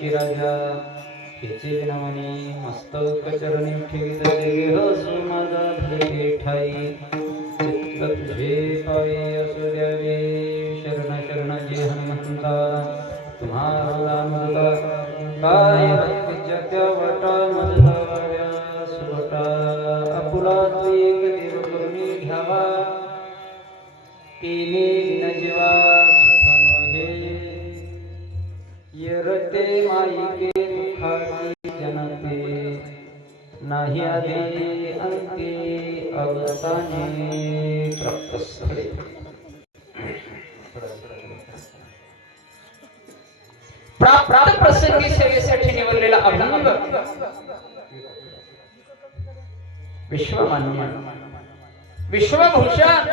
शिराजा हिचे विनवणी मस्तक चरणी ठेवित देह सुमाजा भजते ठाई चित्त तुझे पायी असू द्यावे शरण शरण जे हनुमंता तुम्हाला मदता काय विद्यात्या वाटा मजदाव्या सुभटा अपुला तू एक देव करुणी घ्यावा तिने न जीवा सुखन हे येरते माईके दुःखाची जनते नाही आधी अंते अवताने प्राप्तस्थळे प्राप्त प्रसंगी सेवेसाठी निवडलेला अभंग विश्वमान्य विश्वभूषण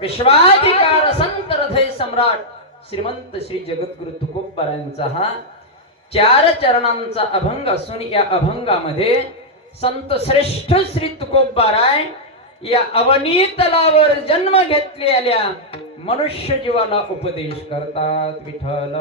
विश्वाधिकार संत हृदय सम्राट श्रीमंत श्री जगद्गुरु तुकोबारायांचा हा 4 चरणांचा अभंग असून या अभंगामध्ये संत श्रेष्ठ श्री तुकोबाराय या अवनीतलावर जन्म घेतलेल्या मनुष्य जीवाला उपदेश करतात. विठ्ठल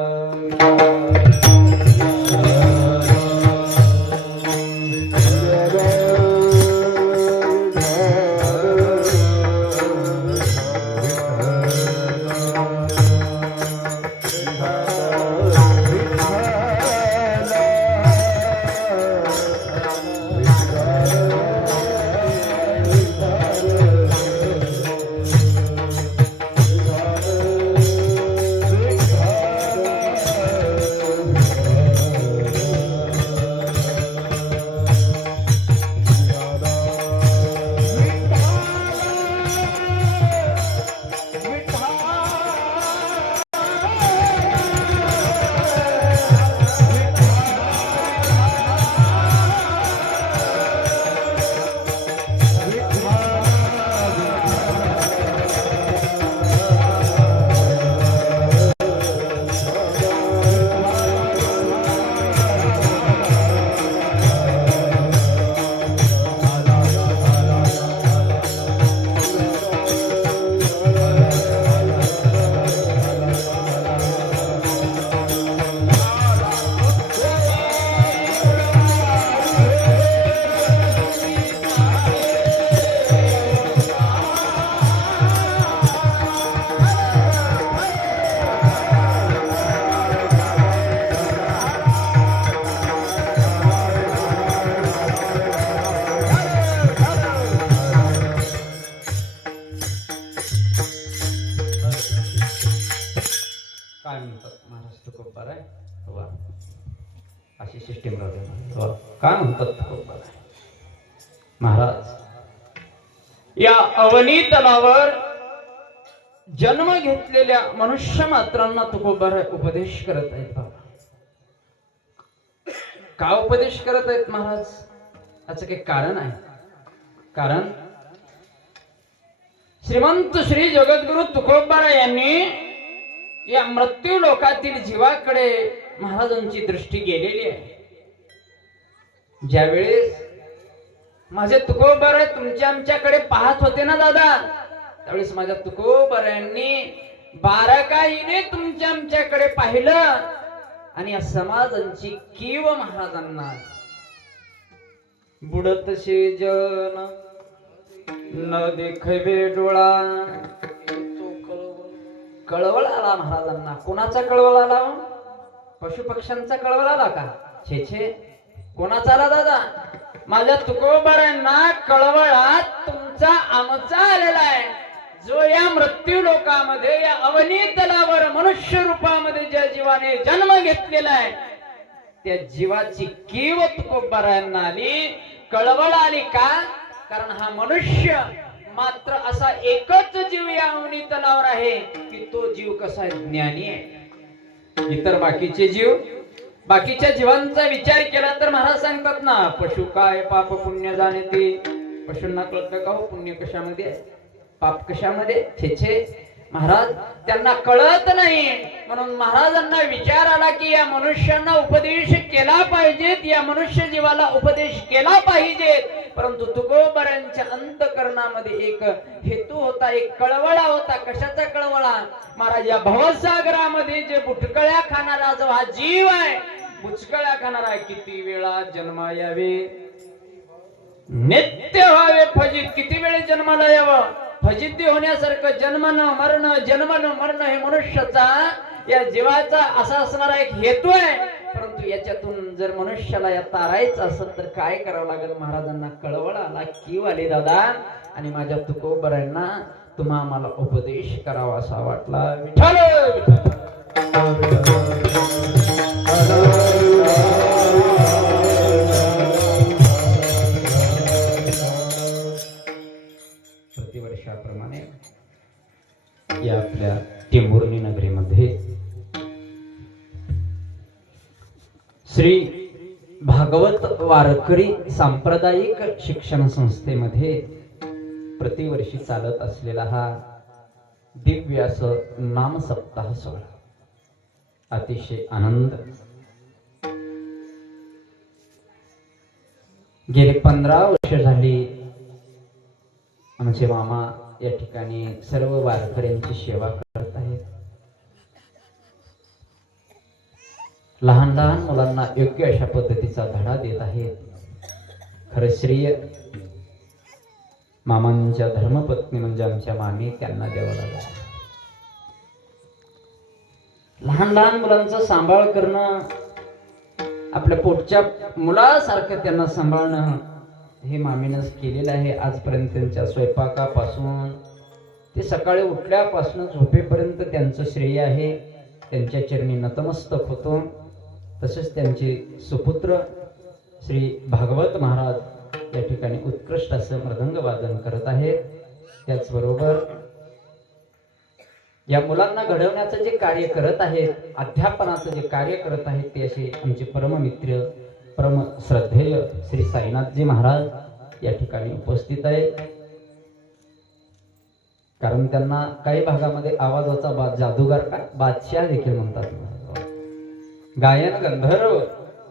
काय म्हणतात महाराज तुकोबाराय वा अशी सिस्टीम राहते काय म्हणतात तुकोबाराय महाराज या अवनी तलावर जन्म घेतलेल्या मनुष्य मात्रांना तुकोबाराय उपदेश करत आहेत. बाबा का उपदेश करत आहेत महाराज? याचं काही कारण आहे. कारण श्रीमंत श्री जगद्गुरु तुकोबाराय यांनी या मृत्यू लोकातील जीवाकडे महाराजांची दृष्टी गेलेली आहे. ज्यावेळेस माझे तुकोबाराय तुमच्या आमच्याकडे पाहत होते ना दादा, त्यावेळेस माझ्या तुकोबारायांनी बारकाईने तुमच्या आमच्याकडे पाहिलं आणि या समाजांची कीव महाराजांना बुडत शेजन न देखवे डोळा कळवळ आला महाराजांना. कोणाचा कळवळ आला? पशु पक्ष्यांचा कळवळ आला का? छे छे, कोणाचा आला दादा? माझ्या तुकोबारायांना कळवळात तुमचा आमचा आलेला आहे. जो या मृत्यू लोकामध्ये या अवनी तलावर मनुष्य रूपामध्ये ज्या जीवाने जन्म घेतलेला आहे त्या जीवाची कीव तुकोबारायांना आली, कळवळ आली. का? कारण हा मनुष्य मात्र असा एकच जीव या अवनी तलावर आहे की तो जीव कसा ज्ञानी आहे. इतर बाकीचे जीव, बाकीच्या जीवांचा विचार केला तर महाराज सांगतात ना, पशु काय पाप पुण्य जाणते. पशूंना कळतं का हो पुण्य कशामध्ये पाप कशामध्ये? छे छे महाराज, त्यांना कळत नाही. म्हणून महाराजांना विचार आला की या मनुष्यांना उपदेश केला पाहिजेत, या मनुष्य जीवाला उपदेश केला पाहिजे. परंतु तुकोबारायांच्या अंतकरणामध्ये एक हेतू होता, एक कळवळा होता. कशाचा कळवळा? महाराज या भवसागरामध्ये जे बुटकळ्या खाणारा जो हा जीव आहे, बुचकळ्या खाणारा किती वेळा जन्मा यावे, नित्य व्हावे फजित, किती वेळे जन्माला यावं. फजिती होण्यासारखं जन्मन मरण हे मनुष्याचा या जीवाचा असा असणारा एक हेतू आहे. परंतु याच्यातून जर मनुष्याला या तारायचं असेल तर काय करावं लागेल. महाराजांना कळवळ आला, कीव आली दादा, आणि माझ्या तुकोबरांना तुम्हा आम्हाला उपदेश करावा असा वाटला. विठ्ठल प्रतिवर्षाप्रमाणे या आपल्या टेंभुर्णी नगरीमध्ये श्री भागवत वारकरी सांप्रदायिक शिक्षण संस्थेमध्ये प्रतिवर्षी चालत असलेला हा दिव्य असं नाम सप्ताह सोहळा अतिशय आनंद. गेले 15 वर्ष झाली आमचे मामा या ठिकाणी सर्व वारकऱ्यांची सेवा करत आहेत. लहान लहान मुलांना योग्य अशा पद्धतीचा धडा देत आहेत. खरं श्रेय मामांच्या धर्मपत्नी म्हणजे आमच्या मामी त्यांना द्यावं लागलं. लहान लहान मुलांचा सांभाळ करणं, आपल्या पोटच्या मुलासारखं त्यांना सांभाळणं हे मामीनंच केलेलं आहे. आजपर्यंत त्यांच्या स्वयंपाकापासून ते सकाळी उठल्यापासून झोपेपर्यंत त्यांचं श्रेय आहे. त्यांच्या चरणी नतमस्तक होतो. तसेच त्यांचे सुपुत्र श्री भागवत महाराज या ठिकाणी उत्कृष्ट असं मृदंग वादन करत आहेत. त्याचबरोबर या मुलांना घडवण्याचं जे कार्य करत आहेत, अध्यापनाचं जे कार्य करत आहेत, ते असे आमचे परममित्र परम श्रद्धेय श्री साईनाथजी महाराज या ठिकाणी उपस्थित आहेत. कारण त्यांना काही भागामध्ये आवाजाचा जादूगार का बादशाह देखील म्हणतात. गायन गंधर्व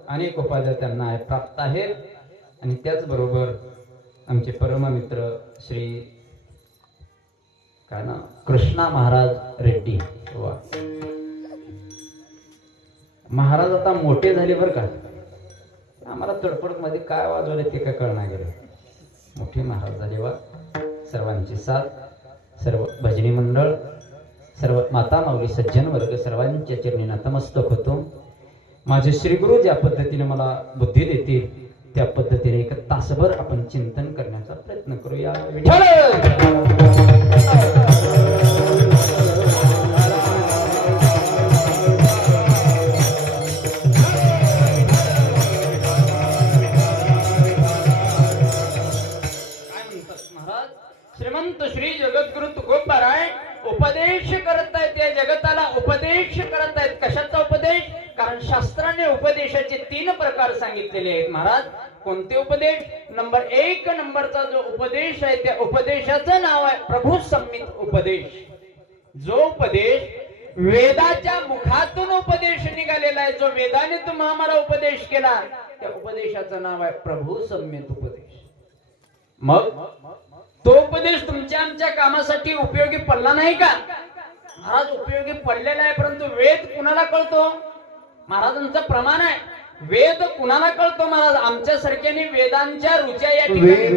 अनेक उपाध्या त्यांना प्राप्त आहेत. आणि त्याचबरोबर आमचे परममित्र श्री काय ना कृष्णा महाराज रेड्डी. वा महाराज आता मोठे झाले बरं का. आम्हाला तडपड मध्ये काय वाजवले ते काय कळणार गेले. मोठे महाराज झाले. वा सर्वांची साथ, सर्व भजनी मंडळ, सर्व माता माऊली सज्जन वर्ग सर्वांच्या चरणी नतमस्तक होतो. माझे श्रीगुरु ज्या पद्धतीने मला बुद्धी देतील त्या पद्धतीने एक तासभर आपण चिंतन करण्याचा प्रयत्न करूया. विठ्ठल श्रीमंत श्री जगद्गुरु तुकोबाराय उपदेश करत आहेत. या जगताला उपदेश करत आहेत. कशाचा उपदेश? कारण शास्त्राने उपदेशाचे 3 प्रकार सांगितलेले आहेत. महाराज कोणते उपदेश? नंबर 1 नंबरचा जो उपदेश आहे त्या उपदेशाचं नाव आहे प्रभू संमित उपदेश. जो उपदेश वेदाच्या मुखातून उपदेश निघालेला आहे, जो वेदाने तुम्हा आम्हाला उपदेश केला, त्या उपदेशाचं नाव आहे प्रभू संमित उपदेश. मग तो उपदेश तुमच्या आमच्या कामासाठी उपयोगी पडला नाही का? महाराज उपयोगी पडलेला आहे. परंतु वेद कुणाला कळतो? महाराजांचं प्रमाण आहे. वेद कुणाला कळतो? महाराज आमच्या सारख्याने वेदांच्या रुच्या या ठिकाणी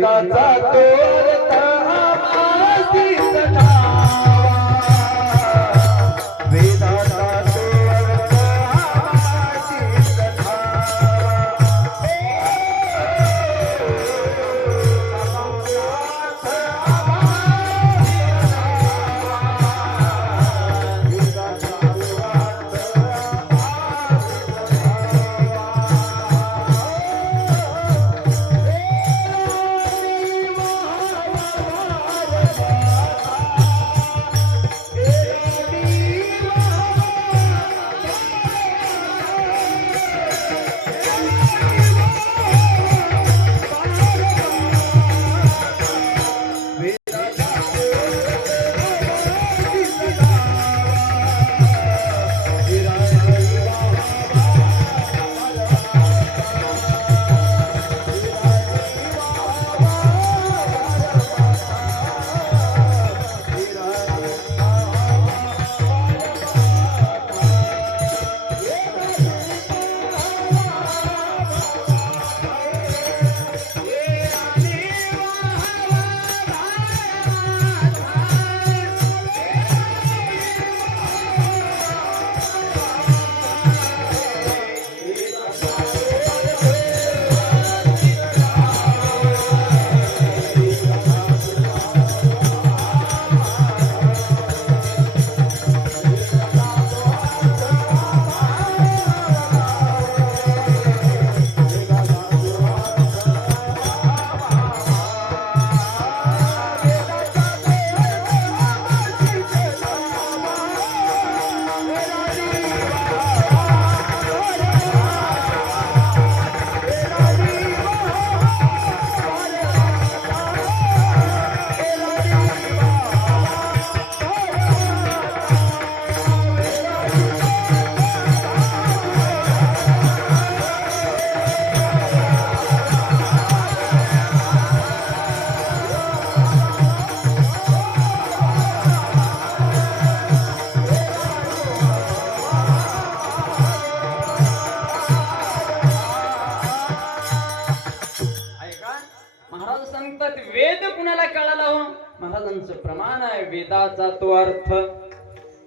वेदाचा तो अर्थ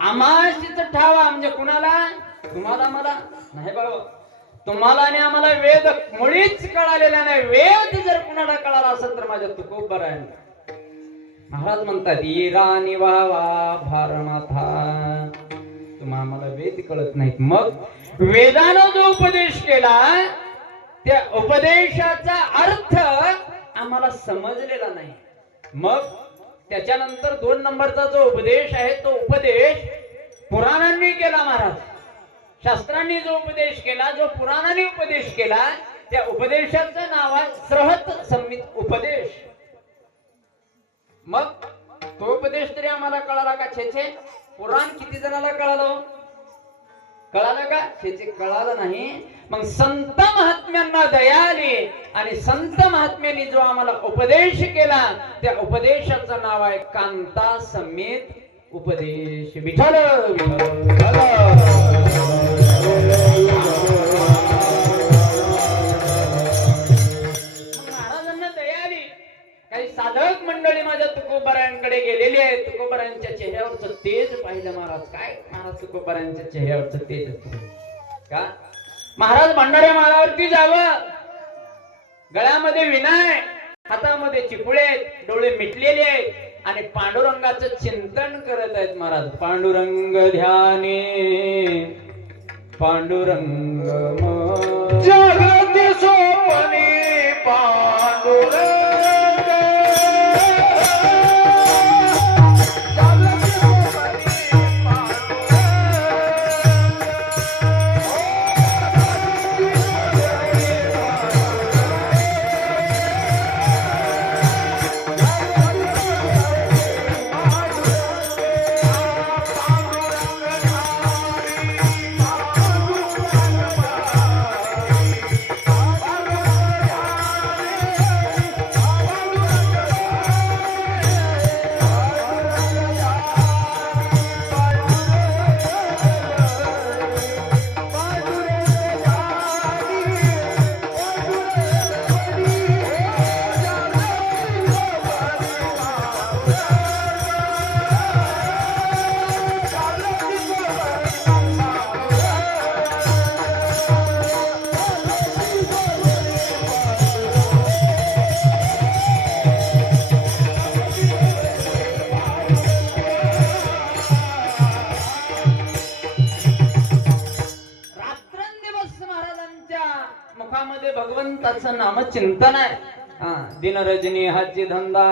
आमाशीच ठावा. म्हणजे कुणाला? तुम्हाला मला नाही बाबा. तुम्हाला आणि आम्हाला वेद मुळीच कळालेला नाही. वेद जर कुणाला कळाला असेल तर माझ्या तुकोबरायांना. महाराज म्हणतात येरा निवावा भारमाथा. तुम्हा आम्हाला वेद कळत नाहीत. मग वेदानं जो उपदेश केला त्या उपदेशाचा अर्थ आम्हाला समजलेला नाही. मग त्याच्यानंतर 2 नंबरचा जो उपदेश आहे तो उपदेश पुराणांनी केला. महाराज शास्त्रांनी जो उपदेश केला, जो पुराणांनी उपदेश केला, त्या उपदेशाचं नाव आहे श्रहत संहित उपदेश. मग तो उपदेश तरी आम्हाला कळाला का? छे पुराण किती जणाला कळालं? कळालं का? छे कळालं नाही. मग संत महात्म्यांना दया आली आणि संत महात्म्यांनी जो आम्हाला उपदेश केला त्या उपदेशाचं नाव आहे कांता संहित उपदेश. विठ्ठल महाराजांना दया आली. काही साधक मंडळी माझ्या तुकोबारायांकडे गेलेली आहेत. तुकोबारायांच्या चेहऱ्यावरचं तेज पाहिलं महाराज. काय महाराज तुकोबारायांच्या चेहऱ्यावरचं तेज का? महाराज भंडाऱ्या माळावरती जावं, गळ्यामध्ये विनाय, हातामध्ये चिपुळे, डोळे मिटलेले आहेत आणि पांडुरंगाचं चिंतन करत आहेत. महाराज पांडुरंग ध्याने पांडुरंग जगती सोपनी पांडुरंग. मुखामध्ये भगवंताचं नामचिंतन आहे. दिन रजनी हाची धंदा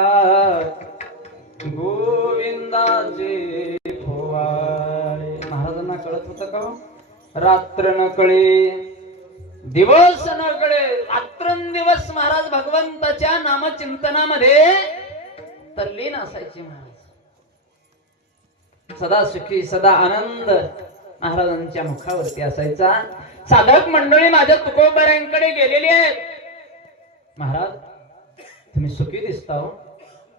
गोविंदाचे पोवाडे. महाराजांना कळत होतं का? रात्र न कळे दिवस न कळे रात्रंदिवस महाराज भगवंताच्या नामचिंतनामध्ये तल्लीन असायचे. महाराज सदा सुखी सदा आनंद महाराजांच्या मुखावरती असायचा. साधक मंडळी माझ्या तुकोबारायांकडे गेलेली आहेत. महाराज तुम्ही सुखी दिसता हो,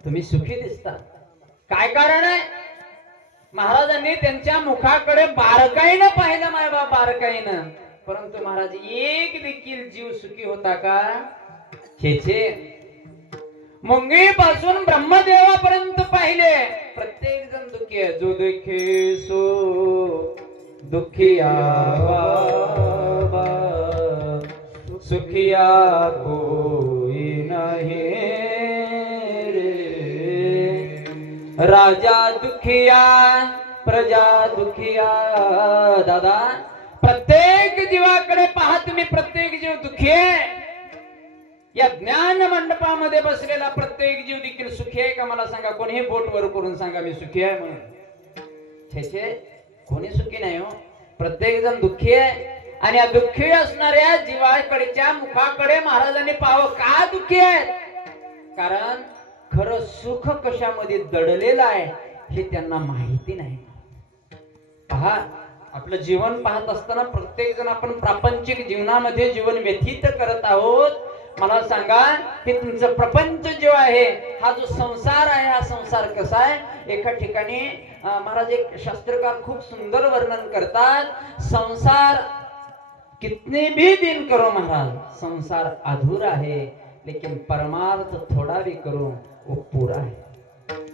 तुम्ही सुखी दिसता. काय कारण आहे? महाराजांनी त्यांच्या मुखाकडे बारकाईनं पाहिलं. मायबा बारकाईनं. परंतु महाराज एक देखील जीव सुखी होता का? छे मुंगी पासून ब्रह्मदेवापर्यंत पाहिले. प्रत्येक जण दुःखी आहे. जो दुःखी सो दुखिया सुखिया कोई नहीं रे. राजा दुखिया प्रजा दुखिया. दादा प्रत्येक जीवाकडे पहा तुम्ही. प्रत्येक जीव दुःखी आहे. या ज्ञान मंडपामध्ये बसलेला प्रत्येक जीव देखील सुखी आहे का? मला सांगा. कोणी बोट वर करून सांगा मी सुखी आहे म्हणून. छे कोणी सुखी नाही हो. प्रत्येक जण दुःखी आहे. आणि या दुःखी असणाऱ्या जीवाकडच्या मुखाकडे महाराजांनी पाहावं. का दुःखी आहे? कारण खरं सुख कशामध्ये दडलेलं आहे हे त्यांना माहिती नाही. पहा आपलं जीवन पाहत असताना प्रत्येक जण आपण प्रापंचिक जीवनामध्ये जीवन व्यतीत करत आहोत. मला सांगा हे तुमचं प्रपंच जो आहे, हा जो संसार आहे, हा संसार कसा आहे? एका ठिकाणी महाराज एक शास्त्रकार खूप सुंदर वर्णन करतात. संसार कितने भी दिन करो महाराज, संसार अधूरा है, लेकिन परमार्थ थोड़ा भी करो वो पूरा है.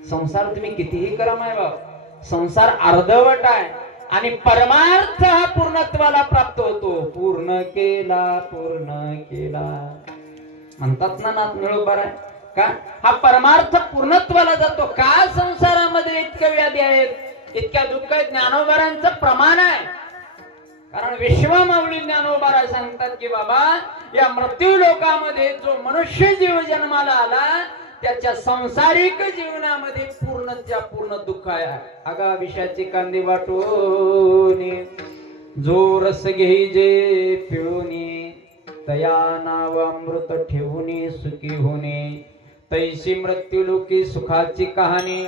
संसार तुम्ही कितीही करा माय बाप, संसार अर्धवट आहे आणि परमार्थ हा पूर्णत्वाला प्राप्त होतो. पूर्ण केला म्हणतात ना नाथ मिळोबर आहे का, हा परमार्थ पूर्णत्वाला जातो का. संसारामध्ये इतक्या व्याधी आहेत, इतक्या दुःख आहेत, ज्ञानोबारांचं प्रमाण आहे. कारण विश्वमाऊली ज्ञानोबारा सांगतात की बाबा या मृत्यू लोकामध्ये जो मनुष्य जीव जन्माला आला त्याच्या संसारिक जीवनामध्ये पूर्णच्या पूर्ण दुःख आहे. आगा विषयाचे कांदे वाटून जो रस घेई जे पिळूनी, तया नाव अमृत ठेवून सुखी होणे. तैसी मृत्यू लोकी सुखाची कहाणी,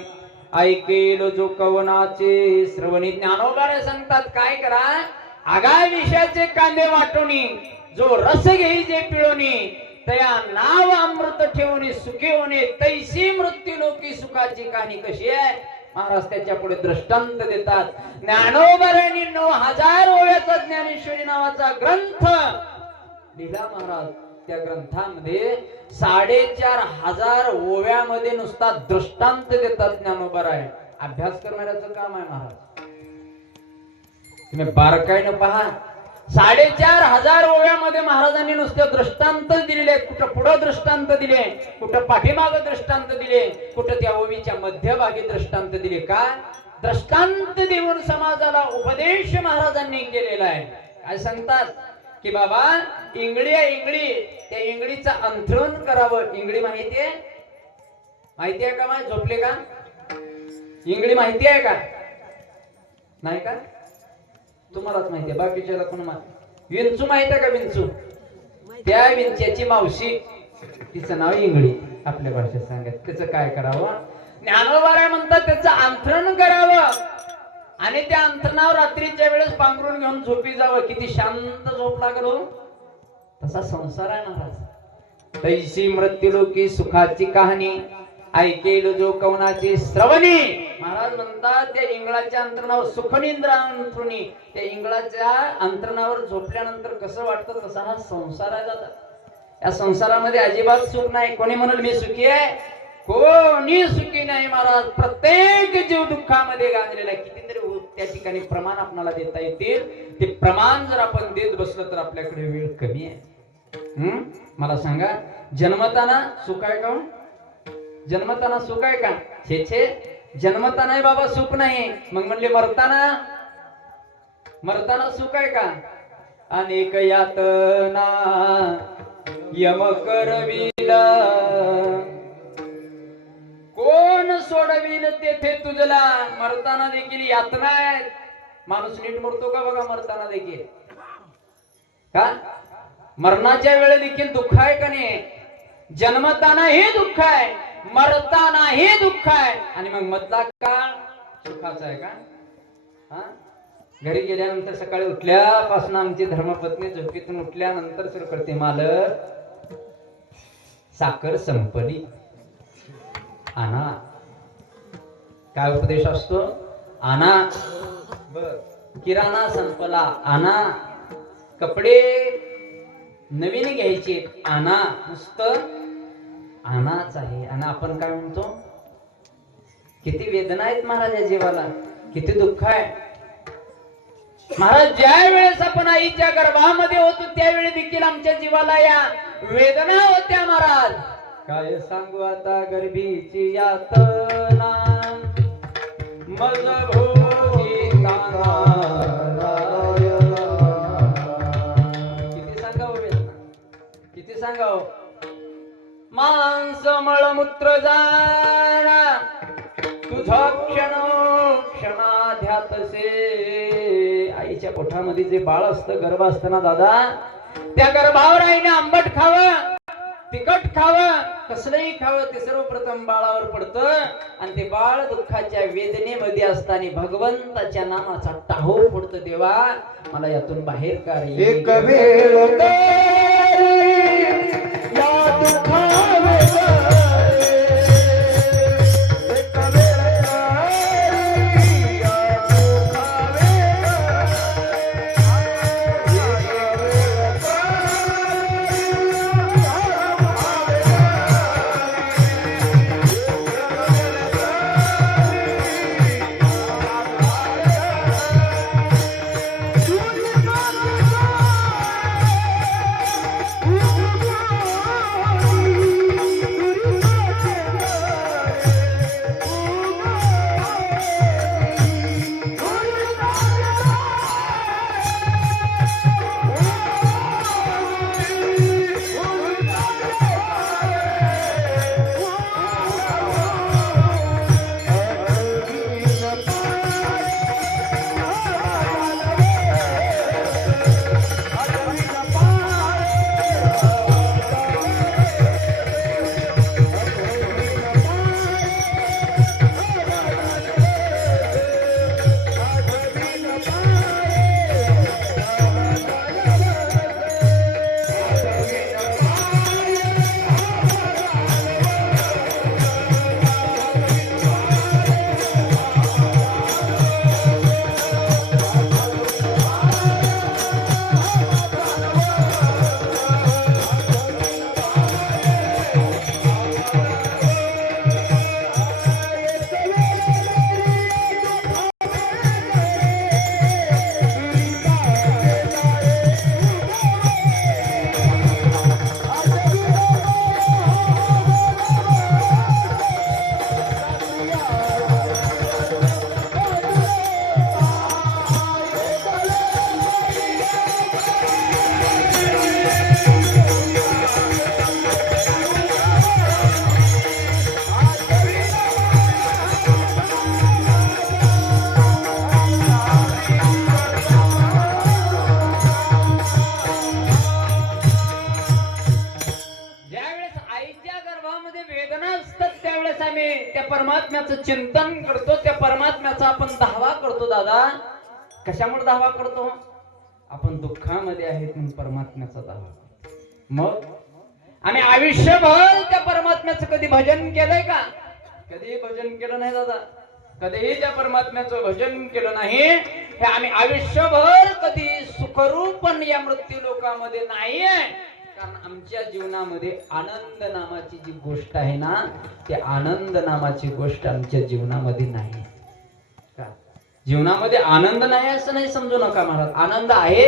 ऐकेल जो कवनाचे श्रवणी. ज्ञानोबारे सांगतात काय करा, आगाय विषयाचे कांदे वाटूनी, जो रस घेई जे पिळोनी, तया नाव अमृत ठेवून सुखी होणे. तैसी मृत्यू लोकी सुखाची कहाणी. कशी आहे महाराज त्याच्या पुढे दृष्टांत देतात. ज्ञानोबारांनी 9000 ओव्याचा ज्ञानेश्वरी नावाचा ग्रंथ लिहिला महाराज. त्या ग्रंथामध्ये 4500 ओव्यामध्ये नुसता दृष्टांत देतात ज्ञानोबाराय. अभ्यास करणाऱ्याचं काम आहे महाराज. तुम्ही बारकाईनं पहा, 4500 ओव्यामध्ये महाराजांनी नुसते दृष्टांत दिलेले. कुठं पुढं दृष्टांत दिले, कुठं पाठीमागं दृष्टांत दिले, कुठं त्या ओवीच्या मध्यभागी दृष्टांत दिले. का दृष्टांत देऊन समाजाला उपदेश महाराजांनी केलेला आहे. काय सांगतात की बाबा इंगळी आहे, इंगळी, त्या इंगळीचं अंथरुण करावं. इंगळी माहितीये का मा झोपले का? इंगळी माहिती आहे का? नाही का? तुम्हालाच माहिती आहे, बाकीच्याला कोण माहिती. विंचू माहिती आहे का? विंचू, त्या विंच्याची मावशी, तिचं नाव इंगळी. आपल्या भाषेत सांगत त्याचं काय करावं. ज्ञानोबाराय म्हणतात त्याचं अंथरण करावं आणि त्या अंथरणावर रात्रीच्या वेळेस पांघरून घेऊन झोपी जावं. किती शांत झोप लागल हो. तसा संसार आहे महाराज. तैसी मृत्यू लोकी सुखाची कहाणी, ऐकेल जो कवनाची श्रवणी. महाराज म्हणतात त्या इंगळाच्या अंतरणावर सुखनिंद्र अंथरुणी, त्या इंगळाच्या अंतरणावर झोपल्यानंतर कसं वाटतं तसा हा संसार आहे दादा. या संसारामध्ये अजिबात सुख नाही. कोणी म्हणेल मी सुखी आहे, कोणी सुखी नाही महाराज. प्रत्येक जीव दुःखामध्ये गांजलेला आहे. कितीतरी त्या ठिकाणी प्रमाण आपल्याला देता येतील. ते प्रमाण जर आपण देत बसलं तर आपल्याकडे वेळ कमी आहे. मला सांगा, जन्मताना सुख आहे का? जन्मताना सुख आहे का? छे छे, जन्मताना बाबा सुख नाही. मग म्हणले मरताना सुख आहे का? अनेक यातना यम करविला, कोण सोडविल तेथे तुझला. मरताना देखील यातना आहेत. माणूस नीट मरतो का बघा मरताना देखील. का मरणाच्या वेळे देखील दुःख आहे का नाही? जन्मताना हे दुःख आहे, मरताना हे दुःख आहे, आणि मग मधला काळ सुखाचा आहे का? घरी गेल्यानंतर सकाळी उठल्यापासून आमची धर्मपत्नी झोपेतून उठल्यानंतर सुरू करते, मालक साखर संपली आणा. काय उपदेश असतो? आणा. बर, किराणा संपला आणा. कपडे नवीन घ्यायचे आणा. नुसतं आणाच आहे. आणि आपण काय म्हणतो? किती वेदना आहेत महाराज या जीवाला, किती दुःख आहे महाराज. ज्या वेळेस आपण आईच्या गर्भामध्ये होतो त्यावेळी देखील आमच्या जीवाला या वेदना होत्या महाराज. काय सांगू आता गर्भीची यातना, मज भोगी किती सांगावं वेदना, किती सांगावं. मांस मळमूत्र जाणा तुझा क्षणाध्यातसे. आईच्या पोटामध्ये जे बाळ असतं, गर्भ असताना दादा, त्या गर्भावर आईने आंबट खावं, तिखट खावं, कसलंही खावं, ते सर्वप्रथम बाळावर पडतं. आणि ते बाळ दुःखाच्या वेदनेमध्ये असताना भगवंताच्या नामाचा टाहो पडतो. देवा मला यातून बाहेर काढ. एक वेळ परमात्म्याचं चिंतन करतो, त्या परमात्म्याचा आपण धावा करतो दादा. कशामुळे धावा करतो? आपण दुःखामध्ये आहेत म्हणून परमात्म्याचा धावा करतो. मग आम्ही आयुष्यभर त्या परमात्म्याचं कधी भजन केलंय का? कधीही भजन केलं नाही दादा. कधीही त्या परमात्म्याचं भजन केलं नाही. हे आम्ही आयुष्यभर कधी सुखरूपण या मृत्यू लोकामध्ये नाहीये. कारण आमच्या जीवनामध्ये आनंद नामाची जी गोष्ट आहे ना, ती आनंद नामाची गोष्ट आमच्या जीवनामध्ये नाही. का जीवनामध्ये आनंद नाही असं नाही समजू नका महाराज. आनंद आहे,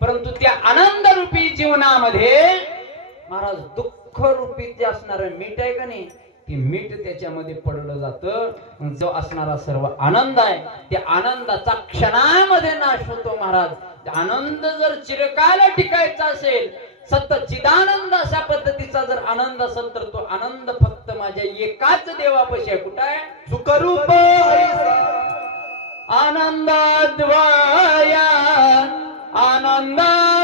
परंतु त्या आनंद रूपी जीवनामध्ये महाराज दुःख रूपी जे असणार मीठ आहे का नाही, ती मीठ त्याच्यामध्ये पडलं जातं. जो असणारा सर्व आनंद आहे त्या आनंदाचा क्षणामध्ये नाश होतो महाराज. आनंद जर चिरकाल टिकायचा असेल, सच्चिदानंद अशा पद्धतीचा जर आनंद असेल, तर तो आनंद फक्त माझ्या एकाच देवापाशी आहे. कुठं आहे? सुखरूप आनंदाद्वया आनंदाद्वया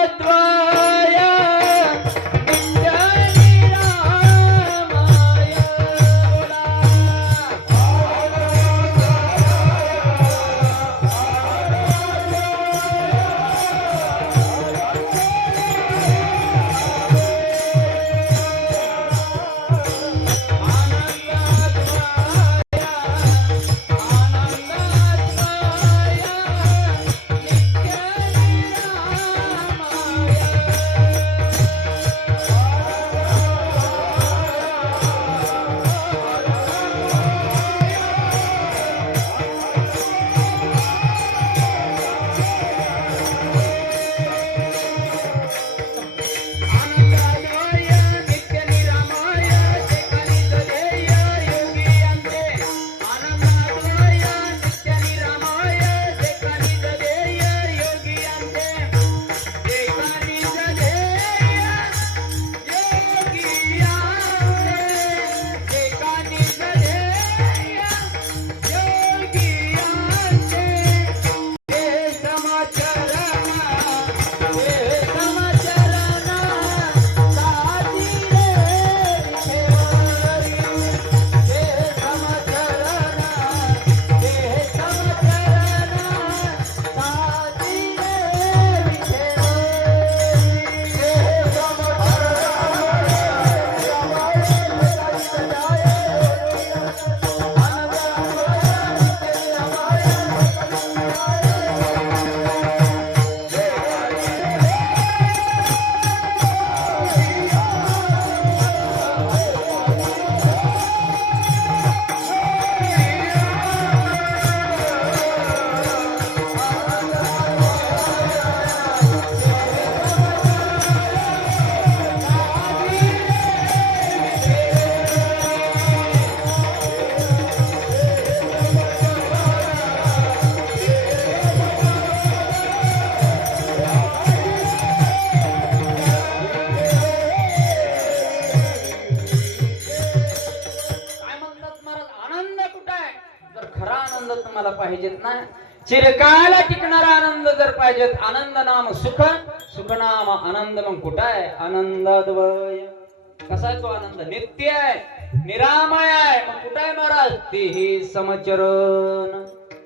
पाहिजेत ना. चिरकाल टिकणारा आनंद जर पाहिजेत, आनंद नाम सुख, सुख नाम आनंद. मग कुठं आहे? आनंदाद्वय. कसा आहे तो आनंद? नित्य आहे, निरामय आहे. मग कुठं आहे महाराज? तेही समचरण.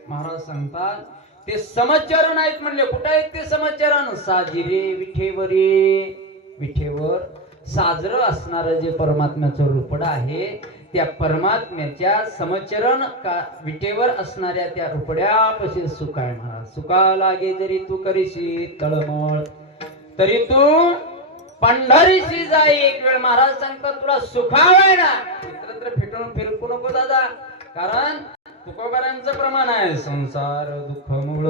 महाराज सांगतात ते समचरण आहेत. म्हणले कुठं आहेत ते समचरण? साजिरे विठेवरी. विठेवर साजर असणार जे परमात्म्याचं रूपड आहे, त्या परमात्म्याच्या समचरण का विटेवर असणाऱ्या त्या रुपड्यापाशी सुख आहे महाराज. सुखा लागे जरी तू करीशी तळमळ, तरी तू पंढरीशी जाई एक वेळ. महाराज सांगतात तुला सुखावय ना, इतरत्र फिटून फिरकू नको दादा. कारण तुकोबारांचं प्रमाण आहे, संसार दुःख मूळ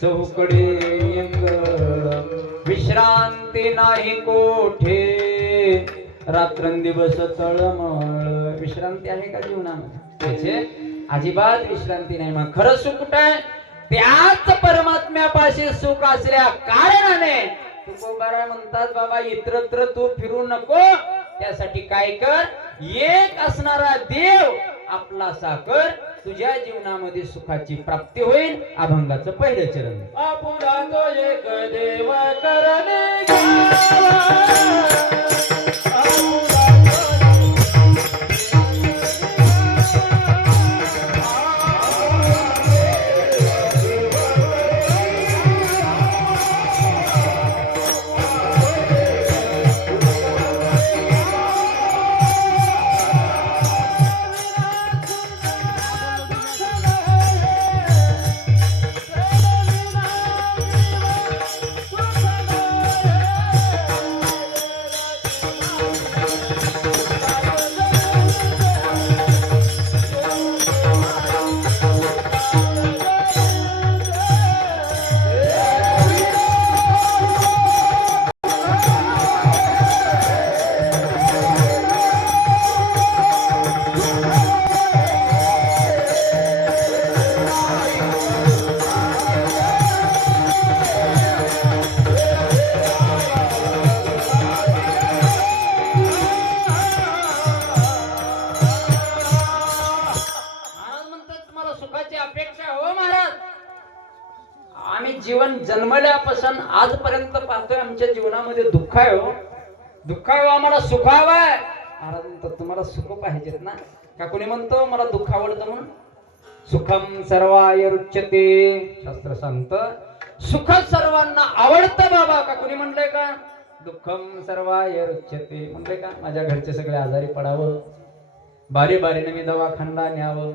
चौकडे विश्रांती नाही कोठे, रात्रंदिवस तळमळ. विश्रांती आहे का जीवनामध्ये? त्याचे अजिबात विश्रांती नाही. मग खरं सुख कुठं आहे? त्याच परमात्म्यापाशी सुख असल्या कारणाने तुकोबारा म्हणतात बाबा इतरत्र तू फिरू नको. त्यासाठी काय कर? एक असणारा देव आपला साकर, तुझ्या जीवनामध्ये सुखाची प्राप्ती होईल. अभंगाचं पहिलं चरण. आपुला तो एक देव करणे गावा, आपुला तो आम्ही जीवन जन्मल्यापासून आजपर्यंत पाहतोय आमच्या जीवनामध्ये दुःख आहे हो. दुःख आहे हो, आम्हाला सुख हवंय. महाराज म्हणतात तुम्हाला सुख पाहिजेत ना. का कोणी म्हणतो मला दुःख आवडतं म्हणून? सुखम सर्वाय रुच्यते, शास्त्र सांगतं सुख सर्वांना आवडतं बाबा. का कोणी म्हणलंय का? दुःखम सर्वाय रुच्यते म्हणलंय का? माझ्या घरचे सगळे आजारी पडावं, बारी बारीने मी दवाखान्याला न्यावं,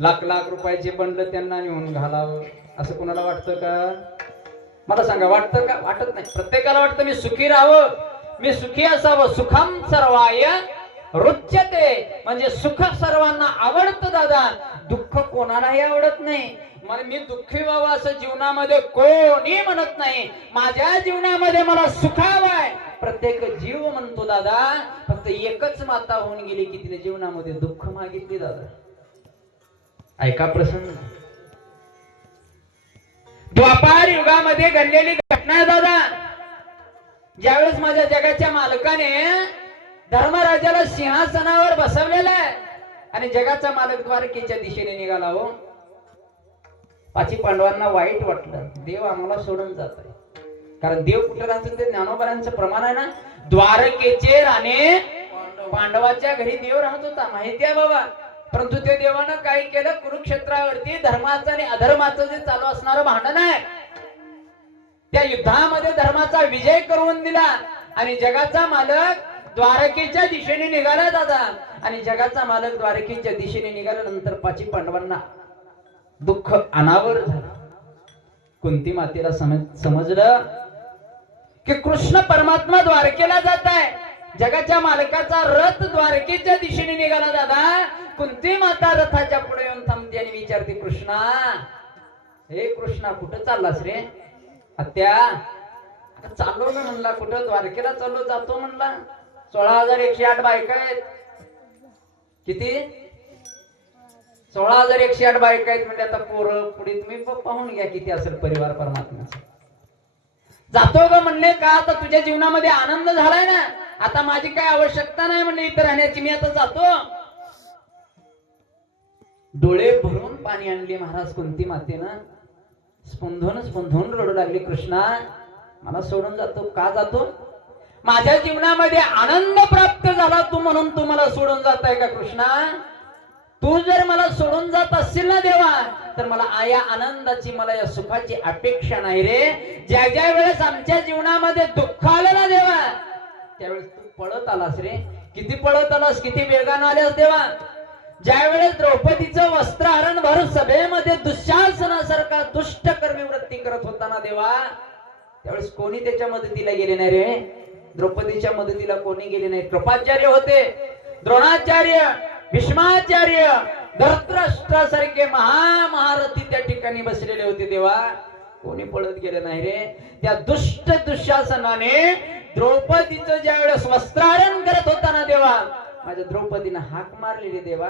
लाख लाख रुपयाचे बंड त्यांना नेऊन घालावं, असं कोणाला वाटतं का? मला सांगा, वाटतं का? वाटत नाही. प्रत्येकाला वाटतं मी सुखी राहावं, मी सुखी असावं. सुखम सर्वाय रुच्यते म्हणजे सुख सर्वांना आवडतं दादा, दुःख कोणालाही आवडत नाही. मला मी दुःखी व्हावं असं जीवनामध्ये कोणी म्हणत नाही. माझ्या जीवनामध्ये मला सुख हवंय प्रत्येक जीव म्हणतो दादा. फक्त एकच माता होऊन गेली की तिने जीवनामध्ये दुःख मागितली दादा. ऐका प्रसंग. द्वापार युगामध्ये घडलेली घटना आहे दादा. ज्यावेळेस माझ्या जगाच्या मालकाने धर्मराजाला सिंहासनावर बसवलेला आहे आणि जगाचा मालक द्वारकेच्या दिशेने निघाला हो. पाची पांडवांना वाईट वाटलं, देव आम्हाला सोडून जात आहे. कारण देव कुठे राहतो ते ज्ञानोबारांचं प्रमाण आहे ना. द्वारकेचे राणे पांडवाच्या घरी देव राहत होता, माहिती आहे बाबा. परंतु त्या देवानं काय केलं? कुरुक्षेत्रावरती धर्माचं आणि अधर्माचं जे चालू असणारं भांडण आहे त्या युद्धामध्ये धर्माचा विजय करून दिला आणि जगाचा मालक द्वारकेच्या दिशेने निघाला दादा. आणि जगाचा मालक द्वारकेच्या दिशेने निघाल्यानंतर पाची पांडवांना दुःख अनावर झालं. कुंती मातेला समजलं की कृष्ण परमात्मा द्वारकेला जात आहे. जगाच्या मालकाचा रथ द्वारकेच्या दिशेने निघाला दादा. कुंती माता रथाच्या पुढे येऊन थांबते आणि विचारते, कृष्णा, हे कृष्णा कुठं चाललास रे? आत्या, चाललो ना म्हणला. कुठं? द्वारकेला चाललो. जातो म्हणला. 16,108 बायका आहेत. किती? 16,108 बायका आहेत. म्हणजे आता पोरं पुढे तुम्ही पाहून घ्या किती असेल परिवार परमात्म्याचा. जातो ग म्हणले. का? आता तुझ्या जीवनामध्ये आनंद झालाय ना, आता माझी काय आवश्यकता नाही म्हणले इथं राहण्याची, मी आता जातो. डोळे भरून पाणी आणले महाराज कुंती मातेनं. स्पंधून रडू लागली, कृष्णा मला सोडून जातो. का जातो? माझ्या जीवनामध्ये आनंद प्राप्त झाला तू म्हणून तू मला सोडून जाताय का कृष्णा? तू जर मला सोडून जात असशील ना देवा, तर मला या आनंदाची, मला या सुखाची अपेक्षा नाही रे. ज्या ज्या वेळेस आमच्या जीवनामध्ये दुःख आलं ना देवा, त्यावेळेस तू पळत आलास रे. किती पळत आलास, किती वेगानं आल्यास देवा. ज्या वेळेस द्रौपदीचं वस्त्रहरण भर सभेमध्ये दुःशासनासारखा दुष्ट कर्मी वृत्ती करत होता ना देवा, त्यावेळेस कोणी त्याच्या मदतीला गेले नाही रे. द्रौपदीच्या मदतीला कोणी गेले नाही. कृपाचार्य होते, द्रोणाचार्य, भीष्माचार्य, धृतराष्ट्रासारखे महारथी त्या ठिकाणी बसलेले होते देवा. कोणी पळत गेले नाही रे. त्या दुष्ट दुःशासनाने द्रौपदीचं ज्या वेळेस वस्त्रहरण करत होता ना देवा, माझ्या द्रौपदीनं हाक मारलेली देवा.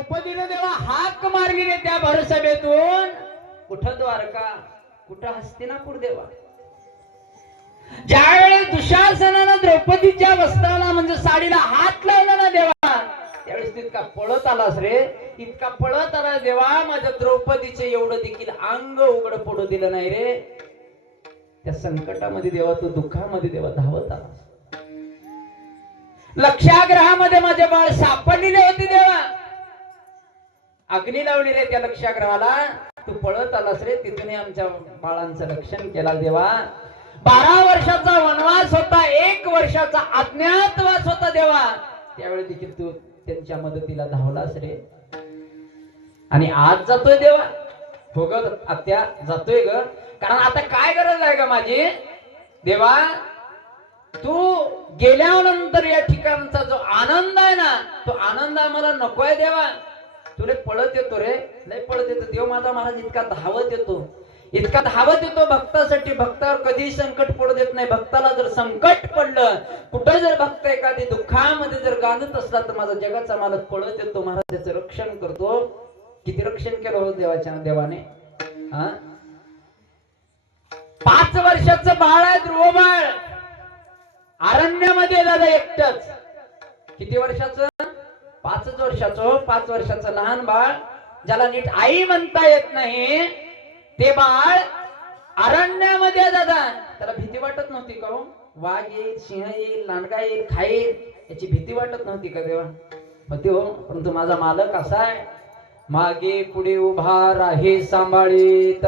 द्रौपदीने देवा हाक मारली रे त्या भरसभेतून. कुठं द्वारका, कुठं हस्तिनापूर देवा. ज्यावेळेस दुशासनानं द्रौपदीच्या वस्त्राला म्हणजे साडीला हात लावला ना देवा, त्यावेळेस तितका पळत आलास रे, इतका पळत आला देवा, माझ्या द्रौपदीचे एवढं देखील अंग उघड पडू दिलं नाही रे. त्या संकटामध्ये देवा, तो दुःखामध्ये देवा धावत आला. लक्षाग्रहामध्ये माझे बाळ सापडलेले होते देवा, अग्नी लावली रे त्या लक्षाग्रहाला. तू पळत आलास रे, तिथून आमच्या बाळांचं रक्षण केला देवा. 12 वर्षाचा वनवास होता, 1 वर्षाचा अज्ञातवास होता देवा, त्यावेळी देखील तू त्यांच्या मदतीला धावलास रे. आणि आज जातोय देवा. हो ग आत्या, जातोय ग, कारण आता काय गरज आहे ग माझी देवा. तू गेल्यानंतर या ठिकाणचा जो आनंद आहे ना, तो आनंद आम्हाला नकोय देवा. तुला पळत येतो रे, लय पळत येतो देव माझा महाराज. इतका धावत येतो, इतका धावत येतो भक्तासाठी. भक्तावर कधीही संकट पडू देत नाही. भक्ताला जर संकट पडलं, कुठं जर भक्त एखादी दुःखामध्ये जर गांजत असला, तर माझा जगाचा मालक पळत येतो महाराज, त्याचं रक्षण करतो. किती रक्षण केलं हो देवाच्या देवाने. 5 वर्षाचं बाळ आहे, ध्रुव बाळ, अरण्यामध्ये दादा एकटच. किती वर्षाचं? 5 वर्षाचं. 5 वर्षाचं लहान बाळ, ज्याला नीट आई म्हणता येत नाही, ते बाळ अरण्यामध्ये दादा. त्याला भीती वाटत नव्हती का हो? वाघ येईल, सिंह येईल, लांडगा येईल, खाईल, याची भीती वाटत नव्हती का देवा? होती हो. परंतु माझा मालक असा आहे, मागे पुढे उभा राहे सांभाळीत,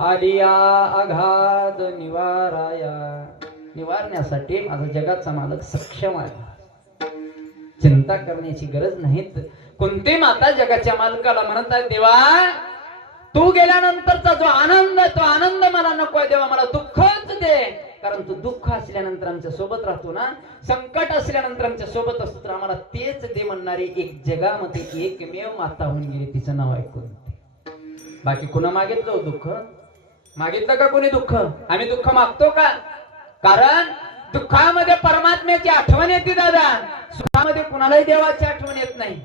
आलिया आघात निवाराया. निवारण्यासाठी माझा जगाचा मालक सक्षम आहे. चिंता करण्याची गरज नाही. कोणती माता जगाच्या मालकाला म्हणत आहे, देवा तू गेल्यानंतरचा जो आनंद आहे, तो आनंद मला नको आहे देवा, मला दुःखच दे. कारण तू दुःख असल्यानंतर आमच्या सोबत राहतो ना, संकट असल्यानंतर आमच्या सोबत असतो, तर आम्हाला तेच दे म्हणणारी एक जगामध्ये एकमेव माता होऊन गेली. तिचं नाव ऐकून. बाकी कुणा मागितलं दुःख? मागितलं का कोणी दुःख? आम्ही दुःख मागतो का? कारण दुःखामध्ये परमात्म्याची आठवण येते दादा, सुखामध्ये कुणालाही देवाची आठवण येत नाही.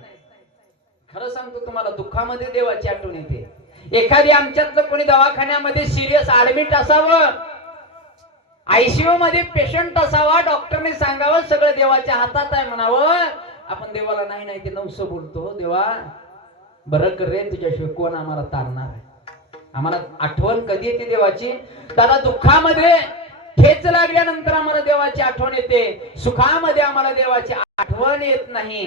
खरं सांगतो तुम्हाला, दुःखामध्ये देवाची आठवण येते. एखादी आमच्यातलं कोणी दवाखान्यामध्ये सिरियस ऍडमिट असावं, आयसीयू मध्ये पेशंट असावा, डॉक्टरने सांगावं सगळं देवाच्या हातात आहे म्हणावं, आपण देवाला नाही नाही ते नवसं बोलतो. देवा बरं कर रे, तुझ्याशिवाय कोण आम्हाला तारणार आहे? आम्हाला आठवण कधी येते देवाची दादा? दुःखामध्ये ठेच लागल्यानंतर आम्हाला देवाची आठवण येते, सुखामध्ये आम्हाला देवाची आठवण येत नाही.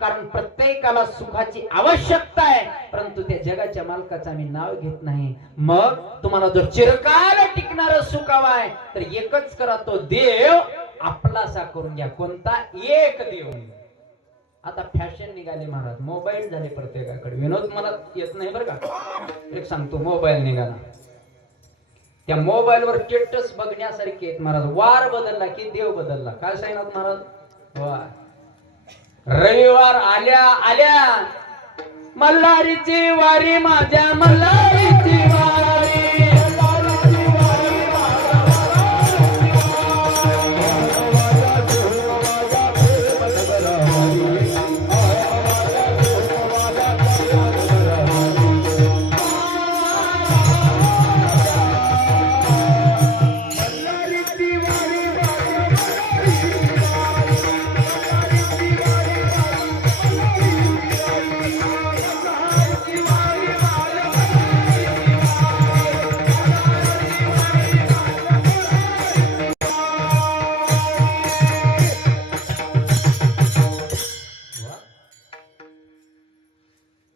कारण प्रत्येकाला सुखाची आवश्यकता आहे, परंतु त्या जगाच्या मालकाचं आम्ही नाव घेत नाही. मग तुम्हाला जर चिरकाल टिकणारं सुख हवं आहे, तर एकच करा, तो देव आपलासा करून घ्या. कोणता? एक देव. आता फॅशन निघाली महाराज, मोबाईल झाले प्रत्येकाकडे. विनोद मला येत नाही बरं का, एक सांगतो, मोबाईल निघाला, त्या मोबाईलवर स्टेटस बघण्यासारखे आहेत महाराज. वार बदलला की देव बदलला. काय सांगणार महाराज? वार रविवार आल्या आल्या, मल्हारीची वारी, माझ्या मल्हारीची वारी.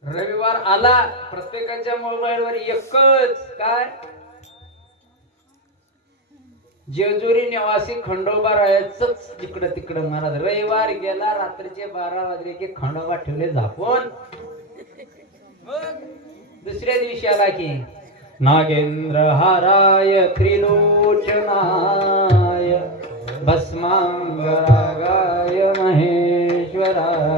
रविवार आला, प्रत्येकाच्या मोबाईलवर एकच काय, जेजुरी निवासी खंडोबा राहायचंच इकडं तिकडं महाराज. रविवार गेला, रात्रीचे 12 वाजले की खंडोबा ठेवले झापून. दुसऱ्या दिवशी आला की नागेंद्र हाराय त्रिलोचनाय भस्मांगरागाय महेश्वराय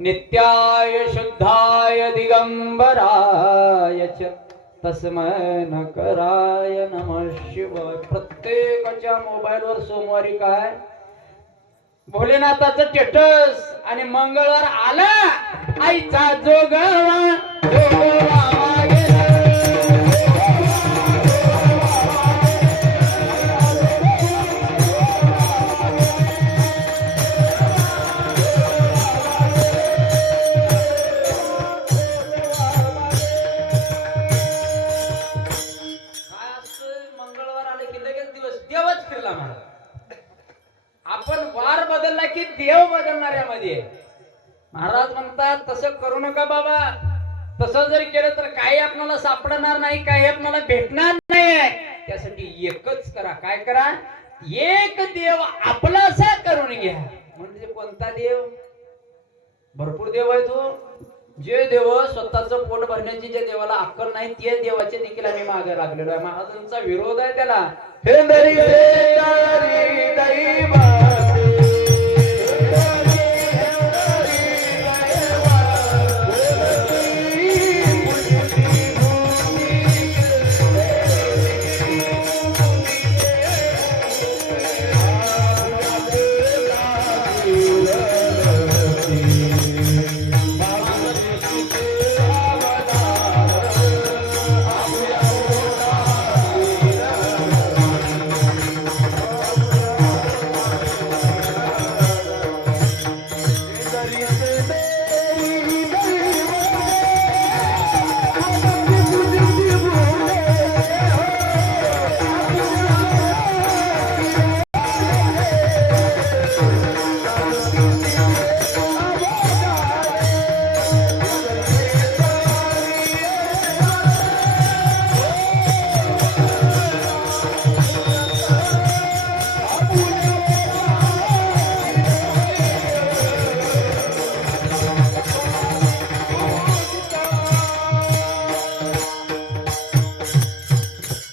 नित्याय शुद्धाय दिगंबराय च तस्मै नकराय नमः शिवाय. प्रत्येकाच्या मोबाईलवर सोमवारी काय, भोलेनाथाचं स्टेटस आणि मंगळवार आला आईचा जोगवा जोगवा गेला. काय असतं मंगळवार आले की लगेच दिवस देवच फिरला महाराज. आपण वार बदलला की देव बदलणाऱ्यामध्ये. महाराज म्हणतात तसं करू नका बाबा. तसं जर केलं तर काही आपल्याला सापडणार नाही, काही आपल्याला भेटणार नाही. त्यासाठी एकच करा. काय करा? एक देव आपलासा करून घ्या. म्हणजे कोणता देव? भरपूर देव आहे तो. जे देव स्वतःचं पोट भरण्याची जे देवाला अक्कल नाही ते देवाचे देखील आम्ही मागे लागलेलो आहे. महाराजांचा विरोध आहे त्याला. हेंदरी शेजारी दैवाचे,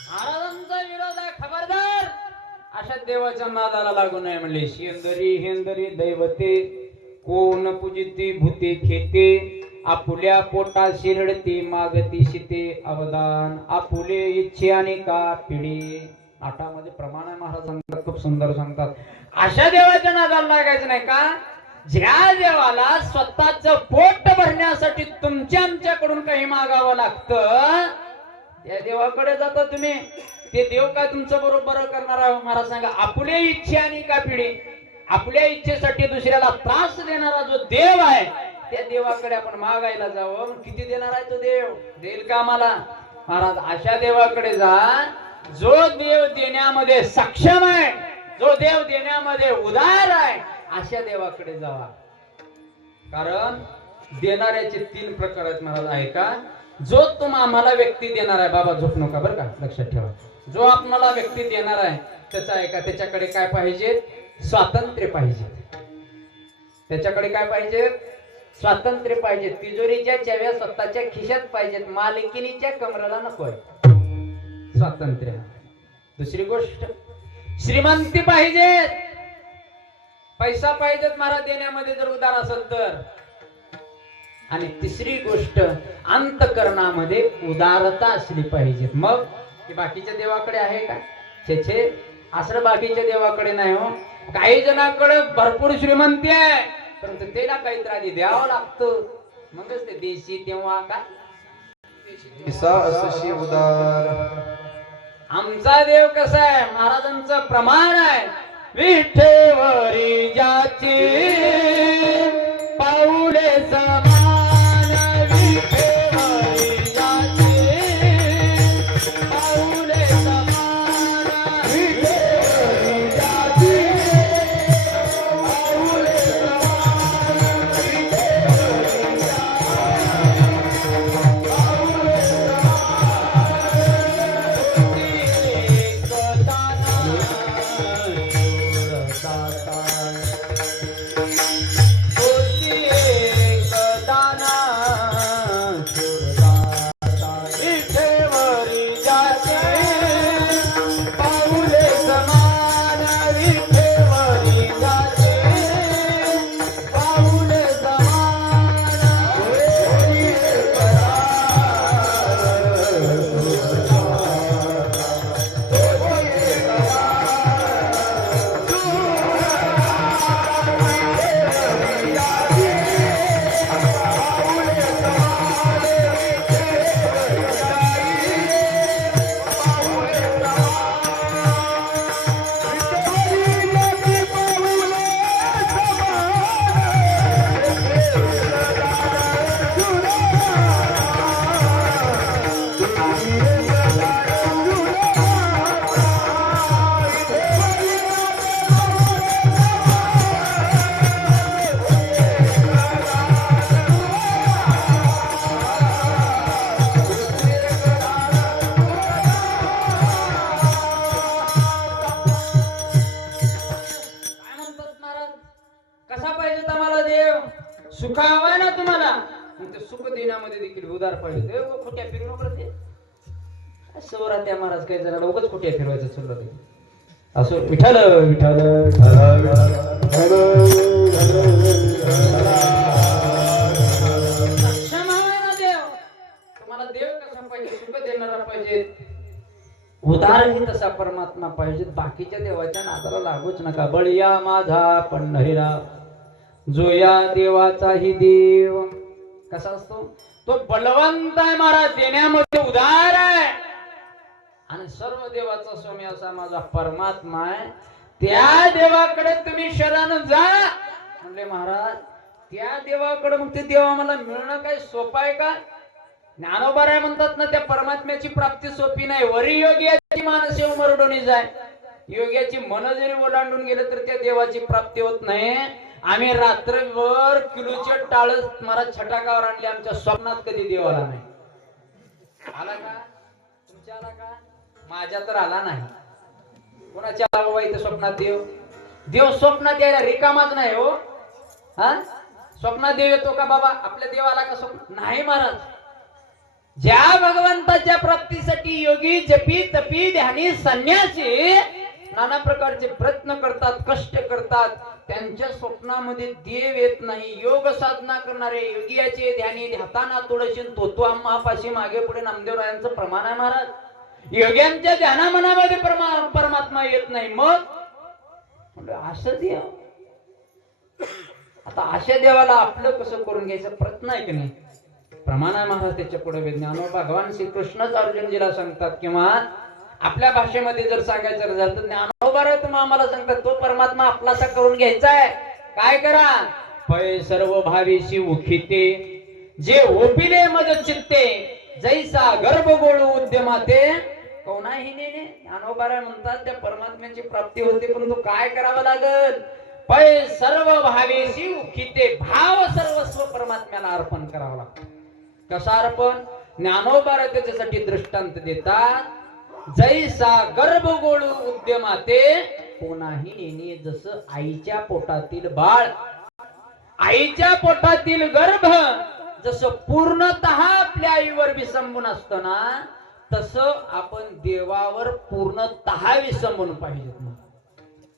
महाराजांचा विरोध आहे. खबरदार अशा देवाच्या नादाला लागू नये म्हणले. हेंदरी हेंदरी दैवते कोण पूजिती भूते खेते आपुल्या पोटा शिरडती मागती शिते अवदान आपुले इच्छे आणि का पिढी. आठामध्ये प्रमाण आहे. महाराज खूप सुंदर सांगतात. अशा देवाच्या नादाला लागायचं नाही का? ज्या देवाला स्वतःच पोट भरण्यासाठी तुमच्या आमच्याकडून काही मागावं लागतं त्या देवाकडे जाता तुम्ही. ते देव काय तुमचं बरोबर करणार आहे? महाराज सांगा आपुल्या इच्छे आणि का पिढी. आपल्या इच्छेसाठी दुसऱ्याला त्रास देणारा जो देव आहे त्या देवाकडे आपण मागायला जावं. किती देणार आहे तो देव? देईल का आम्हाला? महाराज अशा देवाकडे जा जो देव देण्यामध्ये सक्षम आहे, जो देव देण्यामध्ये उदार आहे. अशा देवाकडे जावा. कारण देणाऱ्याचे 3 प्रकार आहेत महाराज. आहे का? जो आम्हाला व्यक्ती देणार आहे. बाबा झोप नका बरं का, लक्षात ठेवा. जो आपल्याला व्यक्ती देणार आहे त्याचा आहे का? त्याच्याकडे काय पाहिजे? स्वातंत्र्य पाहिजे. त्याच्याकडे काय पाहिजे? स्वातंत्र्य पाहिजे. तिजोरीच्या चाव्या स्वतःच्या खिशात पाहिजेत. मालकीनीच्या कमराला नकोय. स्वातंत्र्य. दुसरी गोष्ट श्रीमंती पाहिजे. पैसा पाहिजेत महाराज देण्यामध्ये जर उदार असेल तर. आणि तिसरी गोष्ट अंतकरणामध्ये उदारता असली पाहिजे. मग की बाकीच्या देवाकडे आहे का? छे असं बाकीच्या देवाकडे नाही हो. काही जणांकडे भरपूर श्रीमंती आहे परंतु त्याला काहीतरी आधी द्यावं लागतं मगच ते देशी. तेव्हा का उदार. आमचा देव कसा आहे? महाराजांचं प्रमाण आहे. विठेवरी ज्याची पाऊले समान विठेवरी ज्याची पाऊले समान विठेवरी ज्याची पाऊले समान विठेवरी मला मग ते सुख देण्यामध्ये देखील उदार पाहिजे ते खोट्या फिरू नको ते सवरात्या महाराज काही जरा उगाच खोट्या फिरवायचं सुरुवात आहे. असो विठाल विठाल सक्षम आहे ना देव. तुम्हाला देव कसा पाहिजे सुख देणारा पाहिजे उदारही तसा परमात्मा पाहिजे. बाकीच्या देवाच्या नादाला लागूच नका. बळीया माझा पंढरीराव जो या देवाचाही देव कसा असतो तो बलवंत आहे महाराज देण्यामध्ये उदार आहे आणि सर्व देवाचा स्वामी असा माझा परमात्मा आहे. त्या देवाकडे तुम्ही शरण जा म्हणले महाराज. त्या देवाकडे मग ते देव मला मिळणं काही सोपं आहे का? ज्ञानोबाराय म्हणतात ना त्या परमात्म्याची प्राप्ती सोपी नाही. वरी योग्याची मानसे उमरडोनी जाय. योग्याची मन जरी ओलांडून गेलं तर त्या देवाची प्राप्ती होत नाही. आम्ही रात्रभर किलोचे टाळ महाराज छटाकावर आणले. आमच्या स्वप्नात कधी देव आला नाही. आला का तुमच्या आला का? माझ्या तर आला नाही. कोणाच्या आला बाबा इथे स्वप्नात देव? देव स्वप्नात यायला रिकामाच नाही हो. हा स्वप्नात देव येतो का बाबा? आपल्या देव आला का स्वप्न? नाही महाराज. ज्या भगवंताच्या प्राप्तीसाठी योगी जपी तपी ध्यानी संन्यासी नाना प्रकारचे प्रयत्न करतात कष्ट करतात त्यांच्या स्वप्नामध्ये देव येत नाही. योग साधना करणारे योगियाचे ध्यानी ध्याताना तुळशीन तोतो आम्हापाशी मागे पुढे नामदेवरायांचं प्रमाण आहे महाराज. योग्यांच्या ध्याना मनामध्ये परमात्मा येत नाही. मग असं देव आता अशा देवाला आपलं कसं करून घ्यायचा प्रयत्न आहे की नाही? प्रमाण आहे महाराज त्याच्या पुढे. ज्ञानोबा भगवान श्रीकृष्णच अर्जुनजीला सांगतात किंवा आपल्या भाषेमध्ये जर सांगायचं झालं तर ज्ञानोबा तुम्ही आम्हाला सांगतात तो परमात्मा आपलासा करून घ्यायचा आहे. काय करा? पै सर्व भावेशी उखिते जे ओपिले मज चित्ते जैसा गर्भ गोळू उद्यमाते कोणाही नेने. ज्ञानोबा म्हणतात त्या परमात्म्याची प्राप्ती होते परंतु काय करावं लागल? पै सर्व भावेशी उखिते भाव सर्वस्व परमात्म्याला अर्पण करावं लागतं. कसा अर्पण? ज्ञानोबा त्याच्यासाठी दृष्टांत देतात. जैसा गर्भ गोळू उद्यमाते कोणाही नेणे. जसं आईच्या पोटातील बाळ आईच्या पोटातील गर्भ जसं पूर्णतः आपल्या आईवर विसंबून असतं ना तसं आपण देवावर पूर्णतः विसंबून पाहिजेत.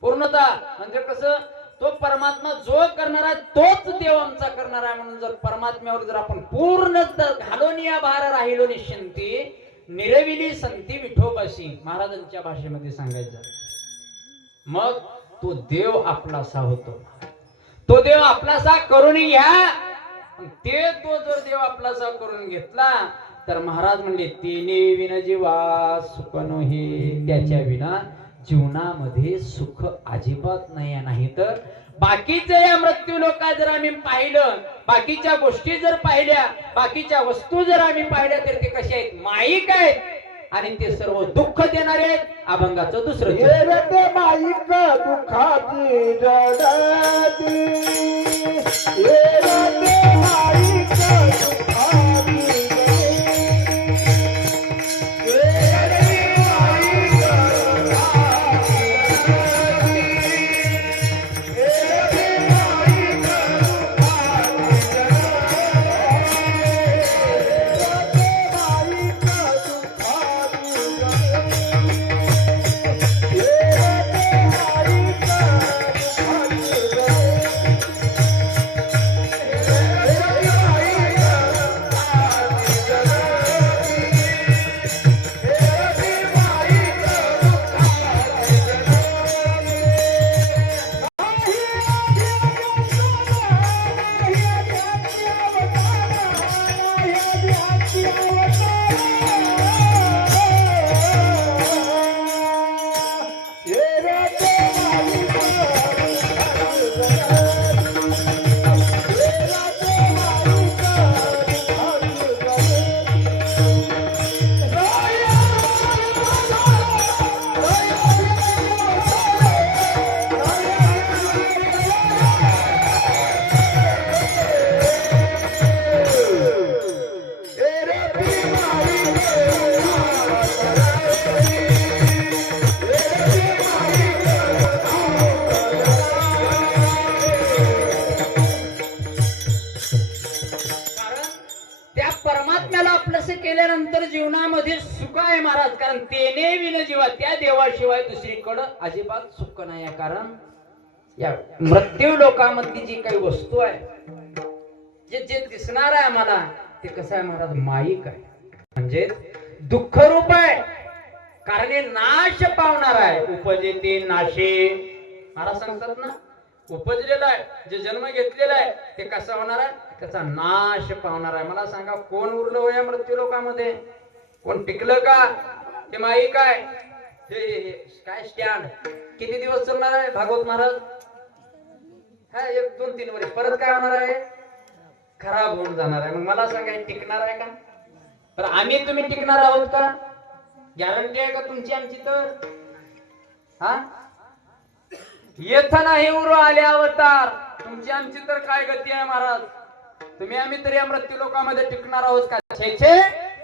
पूर्णतः म्हणजे कसं? तो परमात्मा जो करणारा तोच देव आमचा करणार आहे. म्हणून जर परमात्म्यावर जर आपण पूर्ण घालोनिया भार राहिलो निश्चिंती निरविली संती विठोबाशी महाराजांच्या भाषेमध्ये सांगायचं मग तो देव आपलासा होतो. तो देव आपलासा करून घ्या. ते तो जर देव आपलासा करून घेतला तर महाराज म्हणले तिने विन जीवा सुख नोहे. त्याच्या विना जीवनामध्ये सुख अजिबात नाही. तर बाकीचे या मृत्यू लोका जर आम्ही पाहिलं बाकीच्या गोष्टी जर पाहिल्या बाकीच्या वस्तू जर आम्ही पाहिल्या तर ते कसे आहेत? माईक आहेत आणि ते सर्व दुःख देणारे आहेत. अभंगाचं दुसरं माईक दुःखाची जडती माईक परमात्म्याला आपलंसे केल्यानंतर जीवनामध्ये सुख आहे महाराज. कारण तेने विन जीवा, त्या देवाशिवाय दुसरीकडं अजिबात सुख नाही आहे. कारण या मृत्यू लोकामधली जी काही वस्तू आहे, जे जे दिसणार आहे आम्हाला, ते कसं आहे महाराज, माईक आहे. म्हणजे दुःख रूप आहे. कारण हे नाश पावणार आहे. उपजे ते नाशे, महाराज सांगतात ना, उपजलेला आहे, जे जन्म घेतलेला आहे ते कसा होणार आहे, त्याचा नाश पावणार आहे. मला सांगा, कोण उरलं हो या मृत्यू लोकामध्ये? कोण टिकलं का? ते माईक आहे. हे काय स्टँड किती दिवस चालणार आहे भागवत महाराज? हा, 1, 2, 3 वर्ष. परत काय होणार आहे? खराब होऊन जाणार आहे. मग मला सांगा, हे टिकणार आहे का? तर आम्ही तुम्ही टिकणार आहोत का? गॅरंटी आहे का तुमची आमची? तर हा, येथ नाही उरू आले अवतार, तुमची आमची तर काय गती आहे महाराज? तुम्ही आम्ही तरी या मृत्यू लोकामध्ये टिकणार आहोत का? छे छे,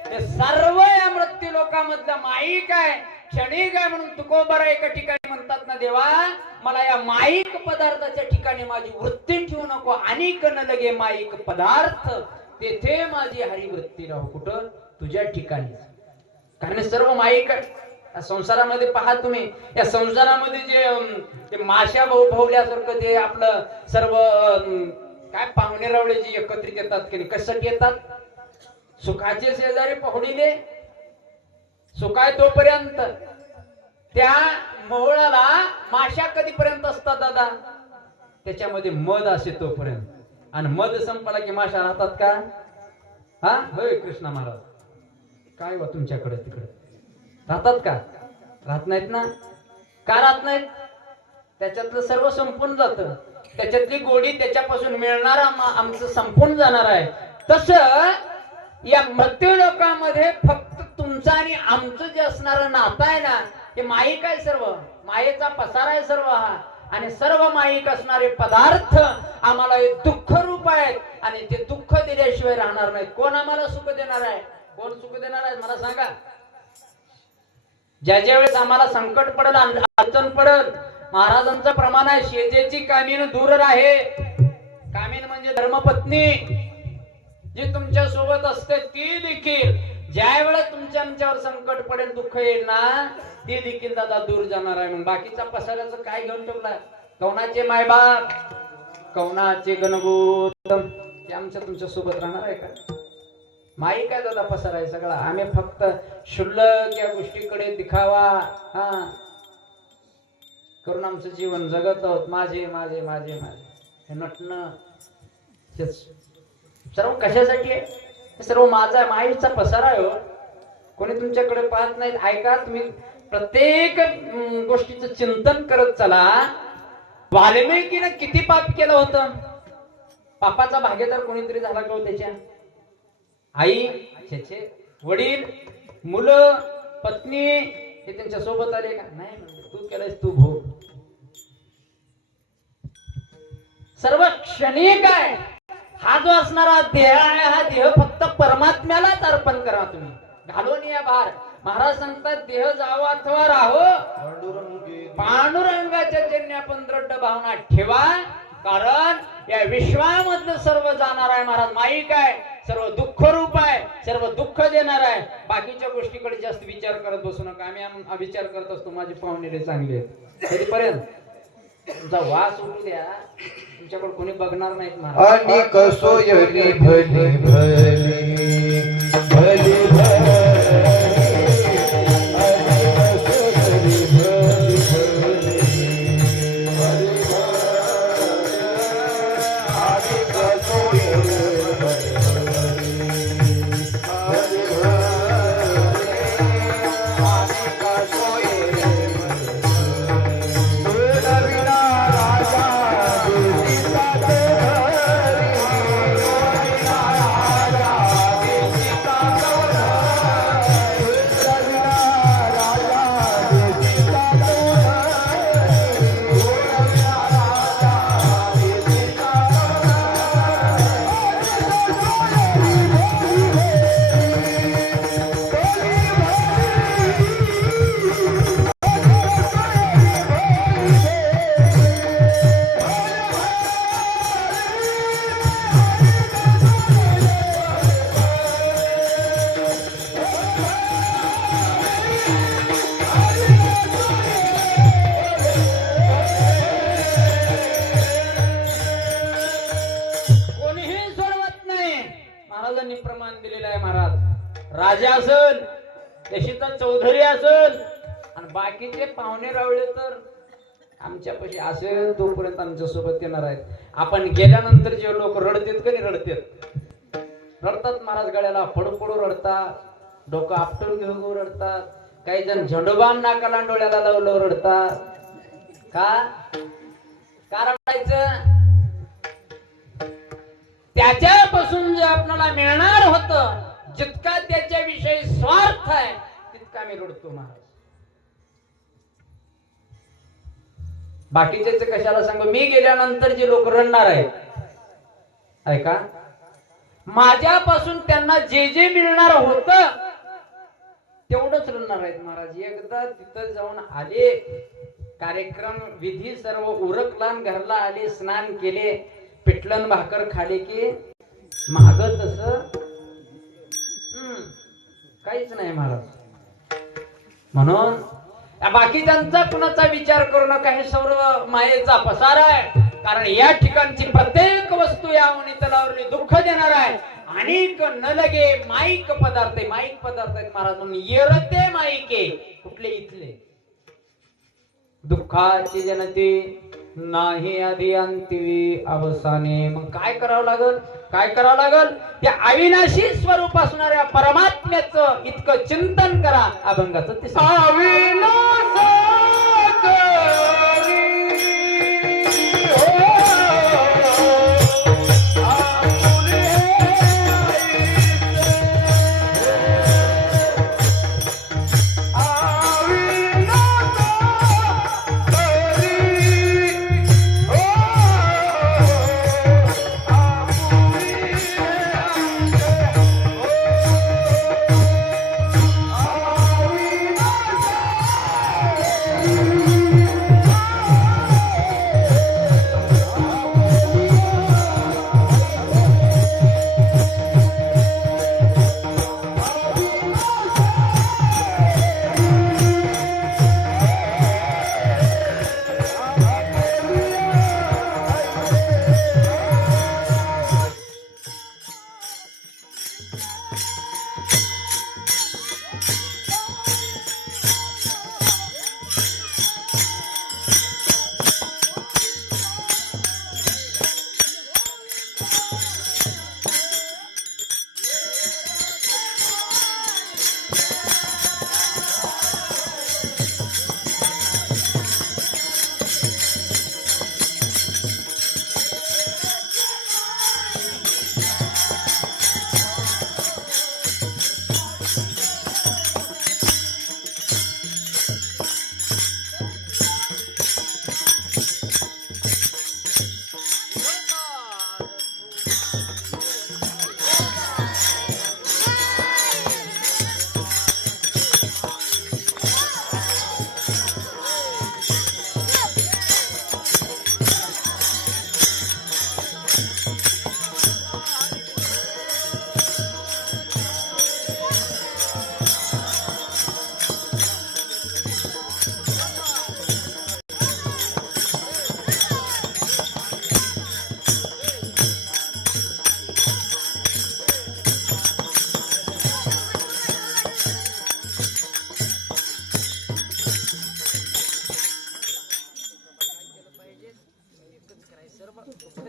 हे सर्व या मृत्यू लोकामधला माईक आहे, क्षणिक आहे. म्हणून तुकोबरा एका ठिकाणी म्हणतात ना, देवा मला या माईक पदार्थाच्या ठिकाणी माझी वृत्ती ठेवू नको. अनेक न लगे माईक पदार्थ, तेथे माझी हरिवृत्ती राहू. कुठं? तुझ्या ठिकाणी. कारण सर्व माईक आहे. संसारामध्ये पहा तुम्ही, या संसारामध्ये जे माश्या भोवल्यासारखं जे आपलं सर्व काय पाहुणे रावळे जे एकत्रित येतात की नाही, कशासाठी येतात? सुखाचे शेजारी पहुडीले, सुख आहे तोपर्यंत. त्या मोहळाला माश्या कधीपर्यंत असतात दादा? त्याच्यामध्ये मध असे तोपर्यंत. आणि मध संपला की माश्या राहतात का? हा, होय कृष्णा महाराज, काय वा तुमच्याकडे तिकडे राहतात का? राहत नाहीत ना. का राहत नाहीत? त्याच्यातलं सर्व संपून जातं. त्याच्यातली गोडी, त्याच्यापासून मिळणार आमचं संपून जाणार आहे. तसं या मृत्यू लोकांमध्ये फक्त तुमचं आणि आमचं जे असणारं नातं आहे ना, हे माईक आहे. सर्व मायेचा पसार आहे सर्व हा. आणि सर्व माईक असणारे पदार्थ आम्हाला हे दुःख रूप आहेत. आणि ते दुःख दिल्याशिवाय राहणार नाहीत. कोण आम्हाला सुख देणार आहे? कोण सुख देणार आहे मला सांगा? ज्या ज्या वेळेस आम्हाला संकट पडेल, अडचण पडेल, महाराजांचं प्रमाण आहे, शेजेची कामीन दूर राहे. कामीन म्हणजे धर्मपत्नी, जी तुमच्या सोबत असते ती देखील ज्या वेळेस तुमच्या आमच्यावर संकट पडेल, दुःख येईल ना, ती देखील दादा दूर जाणार आहे. मग बाकीचा पसाऱ्याचं काय घेऊन ठेवलाय? कवनाचे मायबाप, कवनाचे गणगोत, ते आमच्या तुमच्या सोबत राहणार आहे का? माई काय दादा पसार आहे सगळा. आम्ही फक्त शुल्लक या गोष्टीकडे दिखावा हा करून आमचं जीवन जगत आहोत. माझे माझे माझे माझे हे नटणं, हे सर्व कशासाठी आहे? हे सर्व माझा माईचा पसारा आहे. हो, कोणी तुमच्याकडे पाहत नाहीत. ऐका, तुम्ही प्रत्येक गोष्टीचं चिंतन करत चला. वाल्मिकीनं किती पाप केलं होतं? पापाचा भागीदार कोणीतरी झाला का त्याच्या? आई, त्याचे वडील, मुलं, पत्नी हे त्यांच्या सोबत आले का? नाही. तू केलंयस, तू भोग. सर्व क्षणिक आहे. हा जो असणारा देह आहे, हा देह फक्त परमात्म्यालाच अर्पण करा. तुम्ही घालून या बाहेर. महाराज सांगतात, देह जावो अथवा राहो, पांडुरंगाच्या जन्य आपण दृढ भावना ठेवा. कारण या विश्वामधलं सर्व जाणार आहे महाराज. माईक आहे, सर्व दुःख रूप आहे, सर्व दुःख देणार आहे. बाकीच्या गोष्टीकडे जास्त विचार करत बसू नका. आम्ही विचार करत असतो माझे पाहुणे चांगले आहेत, तरीपर्यंत तुमचा वास उठू द्या. तुमच्याकडे कोणी बघणार नाहीत महाराज. आणि कसोयरी भली भली भली भली महाराजांनी प्रमाण दिलेलं आहे. महाराज राजा असेल, देशीचा चौधरी असेल आणि बाकीचे पाहुणे रावळे तर आमच्यापाशी असेल तोपर्यंत आमच्या सोबत येणार आहेत. आपण गेल्यानंतर जे लोक रडतात का नाही, रडतात महाराज. गळ्याला पडू पडू रडतात, डोकं आपटून घेऊन रडतात, काही जण झेंडूबाम नाकाला डोळ्याला लावलं रडतात. का रडायचं? त्याच्यापासून जे आपल्याला मिळणार होतं, जितका त्याच्याविषयी स्वार्थ आहे तितका मी रडतो महाराज. बाकीचे कशाला सांगू, मी गेल्यानंतर जे लोक रडणार आहेत, ऐका, माझ्यापासून त्यांना जे जे मिळणार होत तेवढंच रडणार आहेत महाराज. एकदा तिथं जाऊन आले, कार्यक्रम विधी सर्व उरकला, घरला आले, स्नान केले, पिठलं भाकर खाले की माग तस काहीच नाही महाराज. म्हणून बाकीच्यांचा कुणाचा विचार करू नका, हे सर्व मायेचा पसार आहे. कारण या ठिकाणची प्रत्येक वस्तू या तलावरली दुःख देणार आहे. अनेक न लगे माईक पदार्थ आहे, माईक पदार्थ आहेत महाराज. म्हणून येरते माईके कुठले इथले दुःखाची जनते नाही आधी अंती अवसाने. मग काय करावं लागल, काय करावं लागल? त्या अविनाशी स्वरूप असणाऱ्या परमात्म्याचं इतकं चिंतन करा. अभंगाचं ते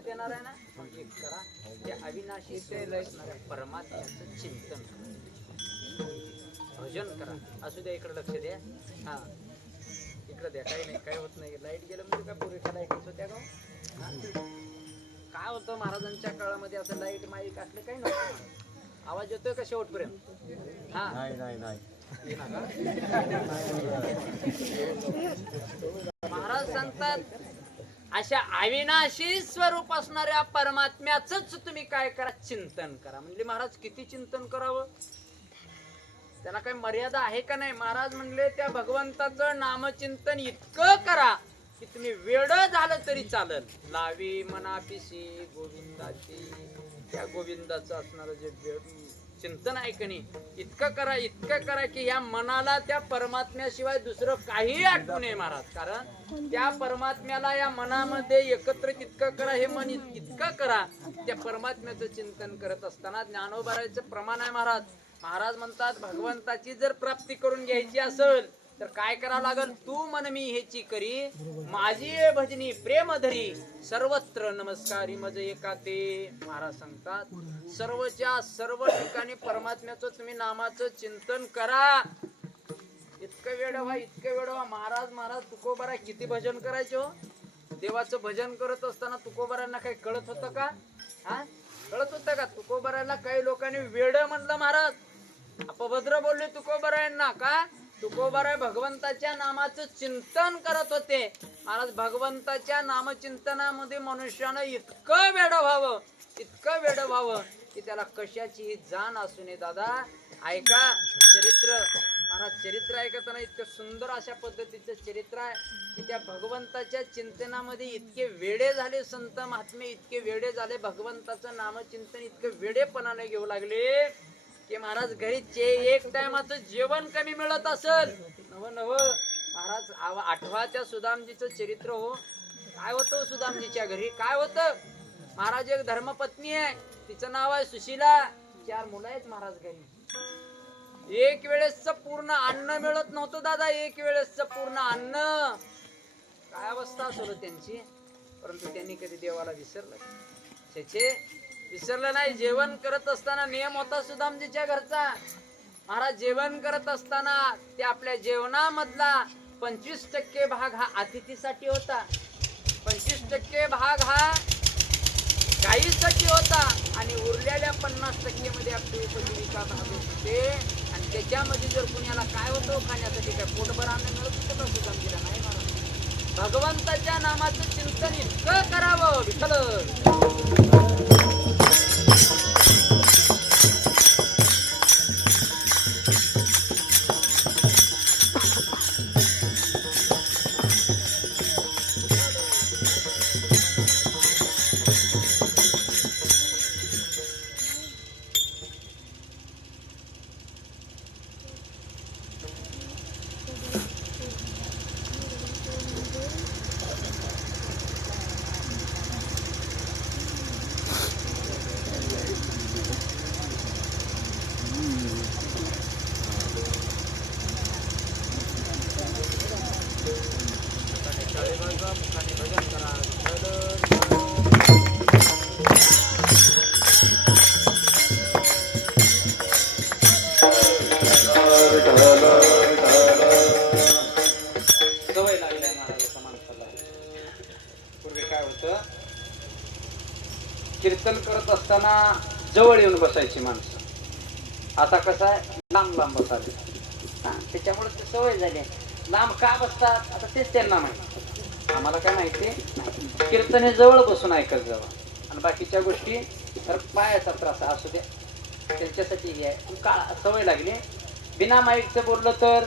देणार आहे ना, मग एक करा. त्या अविनाशी परमात्म्याचं चिंतन करा, भजन करा. असू द्या, इकडे लक्ष द्या. हा, इकडे द्या. काही नाही, काय होत नाही. लाईट गेलं म्हणजे काय पुरेशा लाईट होत्या का? काय होतं महाराजांच्या काळामध्ये, असं लाईट माईक असलं काही नव्हतं. आवाज येतोय का शेवटपर्यंत? हा, महाराज सांगतात, अशा अविनाशी स्वरूप असणाऱ्या परमात्म्याच तुम्ही काय करा, चिंतन करा. म्हणजे महाराज किती चिंतन करावं, त्याला काही मर्यादा आहे का नाही? महाराज म्हणले त्या भगवंताचं नामचिंतन इतकं करा की तुम्ही वेड झालं तरी चालल. लावी मनापिशी गोविंदाची, त्या गोविंदाचं असणार जे चिंतन आहे की नाही, इतकं करा की या मनाला त्या परमात्म्याशिवाय दुसरं काही आठवू नये महाराज. कारण त्या परमात्म्याला या मनामध्ये एकत्रित इतकं करा, हे मन इतकं करा. त्या परमात्म्याचं चिंतन करत असताना ज्ञानोबारायचं प्रमाण आहे महाराज. महाराज म्हणतात भगवंताची जर प्राप्ती करून घ्यायची असेल तर काय करावं लागल? तू मन मी हेची करी माझी भजनी प्रेम धरी सर्वत्र नमस्कारी मज एका ते. महाराज सांगतात सर्वच्या सर्व ठिकाणी परमात्म्याचं तुम्ही नामाचं चिंतन करा. इतकं वेळ व्हा महाराज तुकोबारा किती भजन करायचो. देवाचं भजन करत असताना तुकोबारांना काही कळत होतं का? हा कळत होतं का? तुकोबाराला काही लोकांनी वेड म्हणलं महाराज, अपभद्र बोलले तुकोबारायांना. का? तुकोबाराय भगवंताच्या नामाचं चिंतन करत होते महाराज. भगवंताच्या नामचिंतनामध्ये मनुष्यानं इतकं वेड व्हावं की त्याला कशाची जाण असू नये. दादा ऐका चरित्र महाराज, चरित्र ऐकताना इतकं सुंदर अशा पद्धतीचं चरित्र आहे की त्या भगवंताच्या चिंतनामध्ये इतके वेडे झाले संत महात्मे, इतके वेडे झाले, भगवंताचं नामचिंतन इतकं वेडेपणाने घेऊ लागले की महाराज घरी एक टायमाचं जेवण कमी मिळत असेल. नव महाराज आठवा त्या सुदामजीचं चरित्र हो. काय होतं सुदामजीच्या घरी? काय होतं महाराज? एक धर्मपत्नी आहे, तिचं नाव आहे सुशीला. 4 मुलं आहेत महाराज घरी. एक वेळेसच पूर्ण अन्न मिळत नव्हतं दादा, एक वेळेसच पूर्ण अन्न. काय अवस्था असेल त्यांची. परंतु त्यांनी कधी देवाला विसरलं? विसरलं नाही. जेवण करत असताना नियम होता सुदामजीच्या घरचा. महाराज जेवण करत असताना ते आपल्या जेवणामधला 25% भाग हा अतिथीसाठी होता, 25% भाग हा गायीसाठी होता आणि उरलेल्या 50% मध्ये आपली उपजीविका भागत होते. आणि त्याच्यामध्ये जर कुणाला काय होतं खाण्यासाठी, काय पोटभर अन्न मिळत होतं का सुदामजीला? नाही महाराज. भगवंताच्या नामाचं चिंतन इतकं करावं विठ्ठल. सवय लागली महाराजाच्या माणसाला. पूर्वी काय होतं, कीर्तन करत असताना जवळ येऊन बसायची माणसं. आता कसं आहे, लांब बसायचे. त्याच्यामुळे ते सवय झाली. लांब का बसतात आता तेच त्यांना माहिती, आम्हाला काय माहिती नाही. कीर्तन हे जवळ बसून ऐकत जावं आणि बाकीच्या गोष्टी तर पायाचा त्रास असू द्या, त्यांच्यासाठी हे आहे. का सवय लागली. बिना माईकचं बोललं तर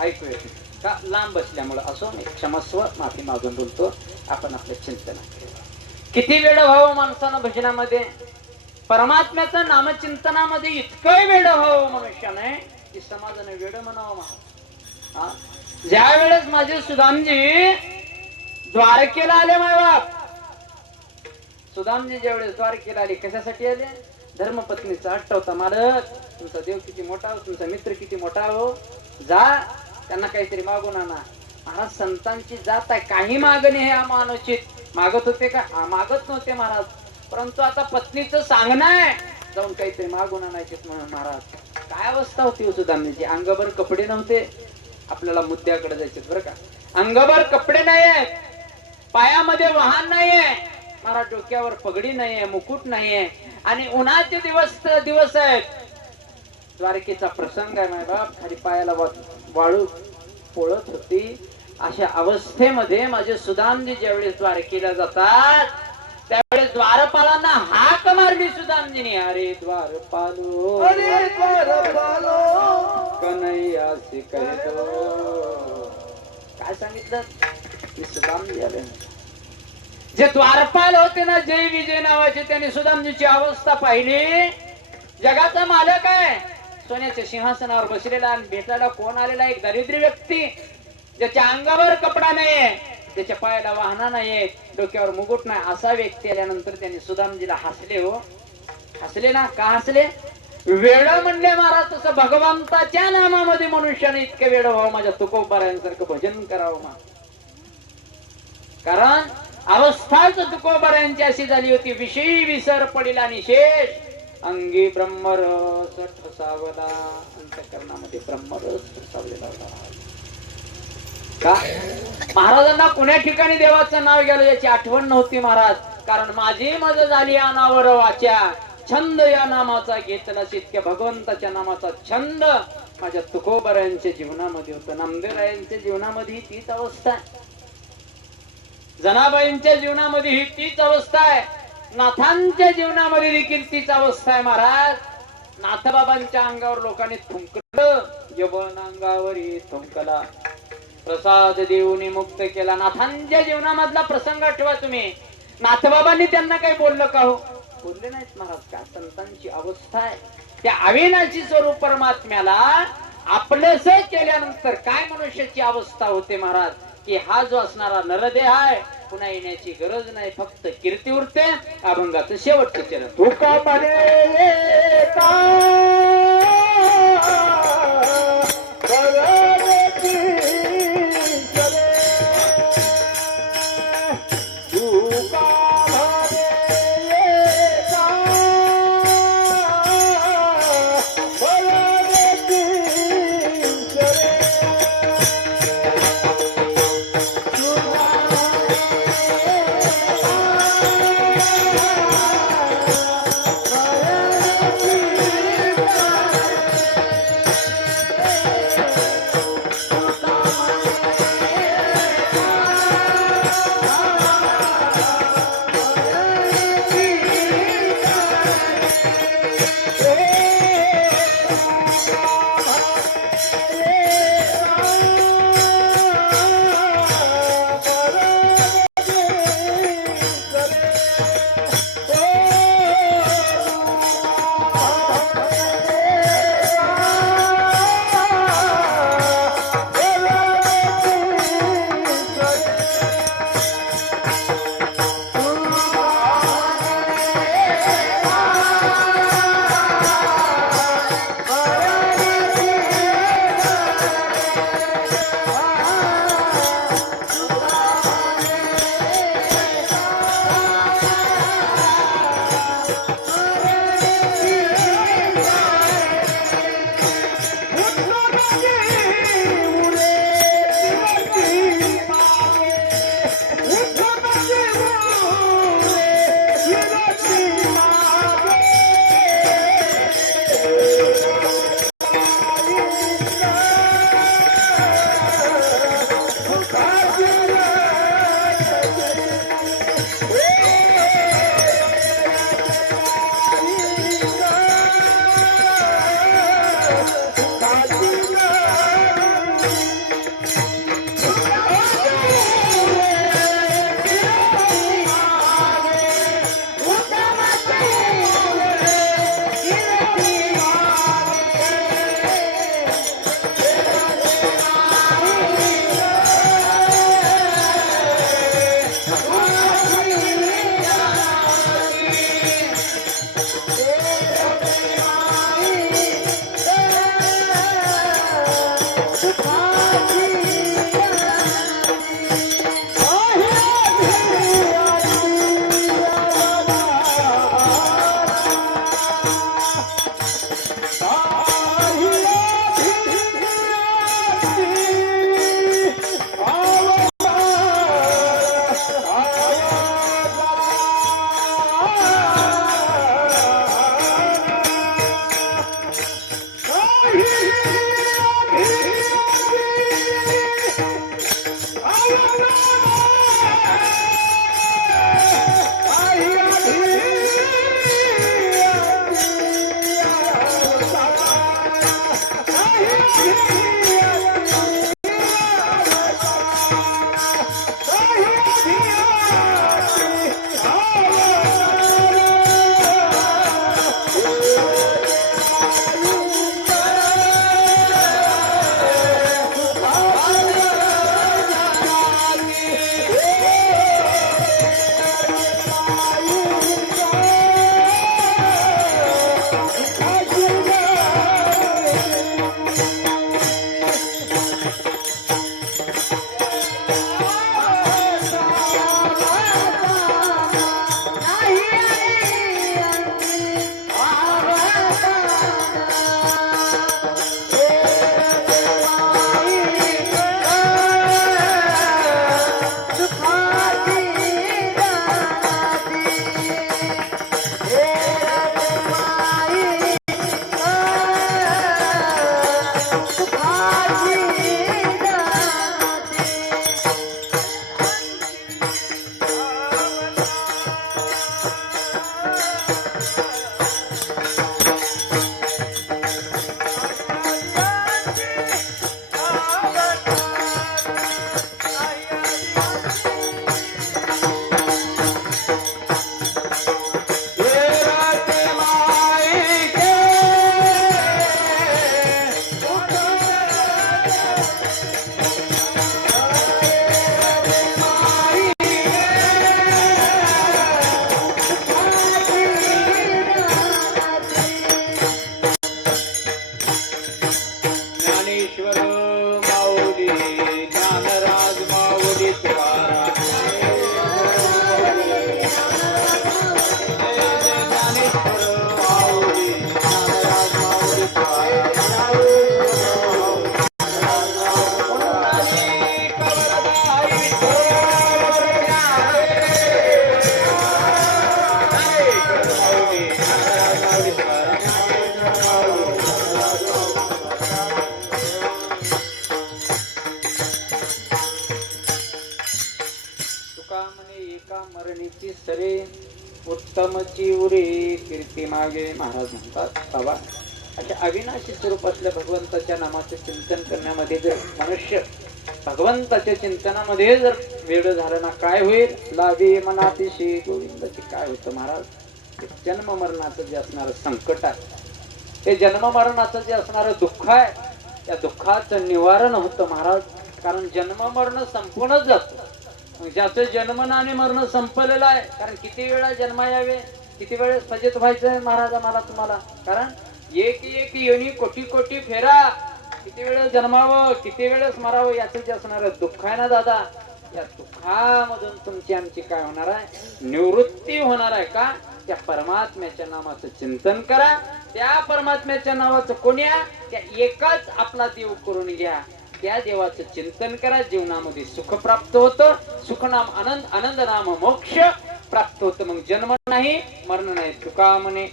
ऐकू येत का, लांब बसल्यामुळं. असो मी क्षमस्व, माफी मागून बोलतो. आपण आपल्या चिंतनात किती वेळ व्हावं माणसानं भजनामध्ये, परमात्म्याचं नामचिंतनामध्ये इतकं वेळ व्हावं मनुष्याने की समाजाने वेळ म्हणावं. हा ज्या वेळेस माझे सुदामजी द्वारकेला आले, मायबाप सुदामजी ज्यावेळेस द्वारकेला आले, कशासाठी आले? धर्मपत्नीचा हट्ट होता. मालक तुमचा देव किती मोठा हो, तुमचा मित्र किती मोठा हो, जा त्यांना काहीतरी मागून आणा. महाराज संतांची जात आहे, काही मागणे हे अमानुचित. मागत होते का? मागत नव्हते महाराज. परंतु आता पत्नीचं सांगणं आहे, जाऊन काहीतरी मागून आणायचे म्हणून. महाराज काय अवस्था होती सुदामजीची. अंगभर कपडे नव्हते. आपल्याला मुद्द्याकडे जायचे बरं का. अंगभर कपडे नाहीये, पायामध्ये वाहन नाहीये, मला डोक्यावर पगडी नाहीये, मुकुट नाहीये आणि उन्हाचे दिवस आहेत. द्वारकेचा प्रसंग आहे माय बाप. खाली पायाला वाळू पोळत होती. अशा अवस्थेमध्ये माझे सुदामजी ज्यावेळेस द्वारकेला जातात त्यावेळेस द्वारपालांना हाक मारली सुदामजीने, अरे द्वारपालो, अरे द्वारपालो कन्हैया से कह दो. काय सांगितलं? सुदामजी आले. जे द्वारपाल होते ना, जय विजय नावाचे, त्यांनी सुदामजीची अवस्था पाहिली. जगाचा महाराजांचा मालक आहे, सोन्याच्या सिंहासनावर बसलेला, आणि भेटायला कोण आलेला? एक दरिद्री व्यक्ती, ज्याच्या अंगावर कपडा नाहीये, त्याच्या पायाला वाहना नाहीये, डोक्यावर मुकुट नाही, असा व्यक्ती आल्यानंतर त्यांनी सुदामजीला हसले. हो, हसले ना? का हसले? वेड म्हणले महाराज, तसं भगवंताच्या नामामध्ये मनुष्याने इतके वेड व्हावं, माझ्या तुकोबारायांसारखं भजन करावं मा. कारण अवस्थाच तुकोबारायांची अशी झाली होती, विषयी विसर पडिला निशेष, अंगी ब्रह्मरस ठसावला, अंतःकरणामध्ये ब्रह्मरस ठसावलेला होता. का? महाराजांना कुण्या ठिकाणी देवाचं नाव गेलं याची आठवण नव्हती महाराज. कारण माझी मज झाली अनावर वाच्या, छंद या नामाचा घेतला, इतक्या भगवंताच्या नामाचा छंद माझ्या तुकोबारायांच्या जीवनामध्ये होतं. नामदेवरायांच्या जीवनामध्ये तीच अवस्था आहे, जनाबाईंच्या जीवनामध्ये ही तीच अवस्था आहे, नाथांच्या जीवनामध्ये देखील तीच अवस्था आहे महाराज. नाथबाबांच्या अंगावर लोकांनी थुंकलं, यवन अंगावरी थुंकला, प्रसाद देऊनी मुक्त केला. नाथांच्या जीवनामधला प्रसंग आठवा तुम्ही. नाथबाबांनी त्यांना काही बोललं का? हो, बोलले नाहीत महाराज. का? संतांची अवस्था आहे. त्या अविनाशी स्वरूप परमात्म्याला आपलंस केल्यानंतर काय मनुष्याची अवस्था होते महाराज, की हा जो असणारा नरदेह आहे, पुन्हा येण्याची गरज नाही, फक्त कीर्ती उरते. अभंगाचं शेवटचं चरण. तुका म्हणे का उत्तमची उरी कीर्ती मागे. महाराज म्हणतात बाबा, अशा अविनाशी स्वरूप असल्या भगवंताच्या नामाचे चिंतन करण्यामध्ये जर मनुष्य भगवंताच्या चिंतनामध्ये जर वेळ झाला ना, काय होईल? लावे मनातिशी गोविंदाची. काय होतं महाराज? जन्म मरणाचं जे असणारं संकट आहे, ते जन्म मरणाचं जे असणारं दुःख आहे, त्या दुःखाचं निवारण होतं महाराज. कारण जन्म मरण संपूनच जातं. ज्याचं जन्मन आणि मरण संपलेलं आहे, कारण किती वेळा जन्म यावे, किती वेळेस फजित व्हायचंय महाराज मला तुम्हाला. कारण एक एक योनी कोटी कोटी फेरा, किती वेळेस जन्मावं, किती वेळेस मरावं, याचं जे असणारं दुःख आहे ना दादा, या दुःखामधून तुमची आमची काय होणार आहे? निवृत्ती होणार आहे. का? त्या परमात्म्याच्या नामाचं चिंतन करा. त्या परमात्म्याच्या नावाचं कोण्या? त्या एकाच आपला देव करून घ्या. त्या देवाचं चिंतन करा. जीवनामध्ये सुख प्राप्त होतं. सुख नाम आनंद, आनंद नाम मोक्ष प्राप्त होतं. मग जन्म नाही, मरण नाही. तुका म्हणे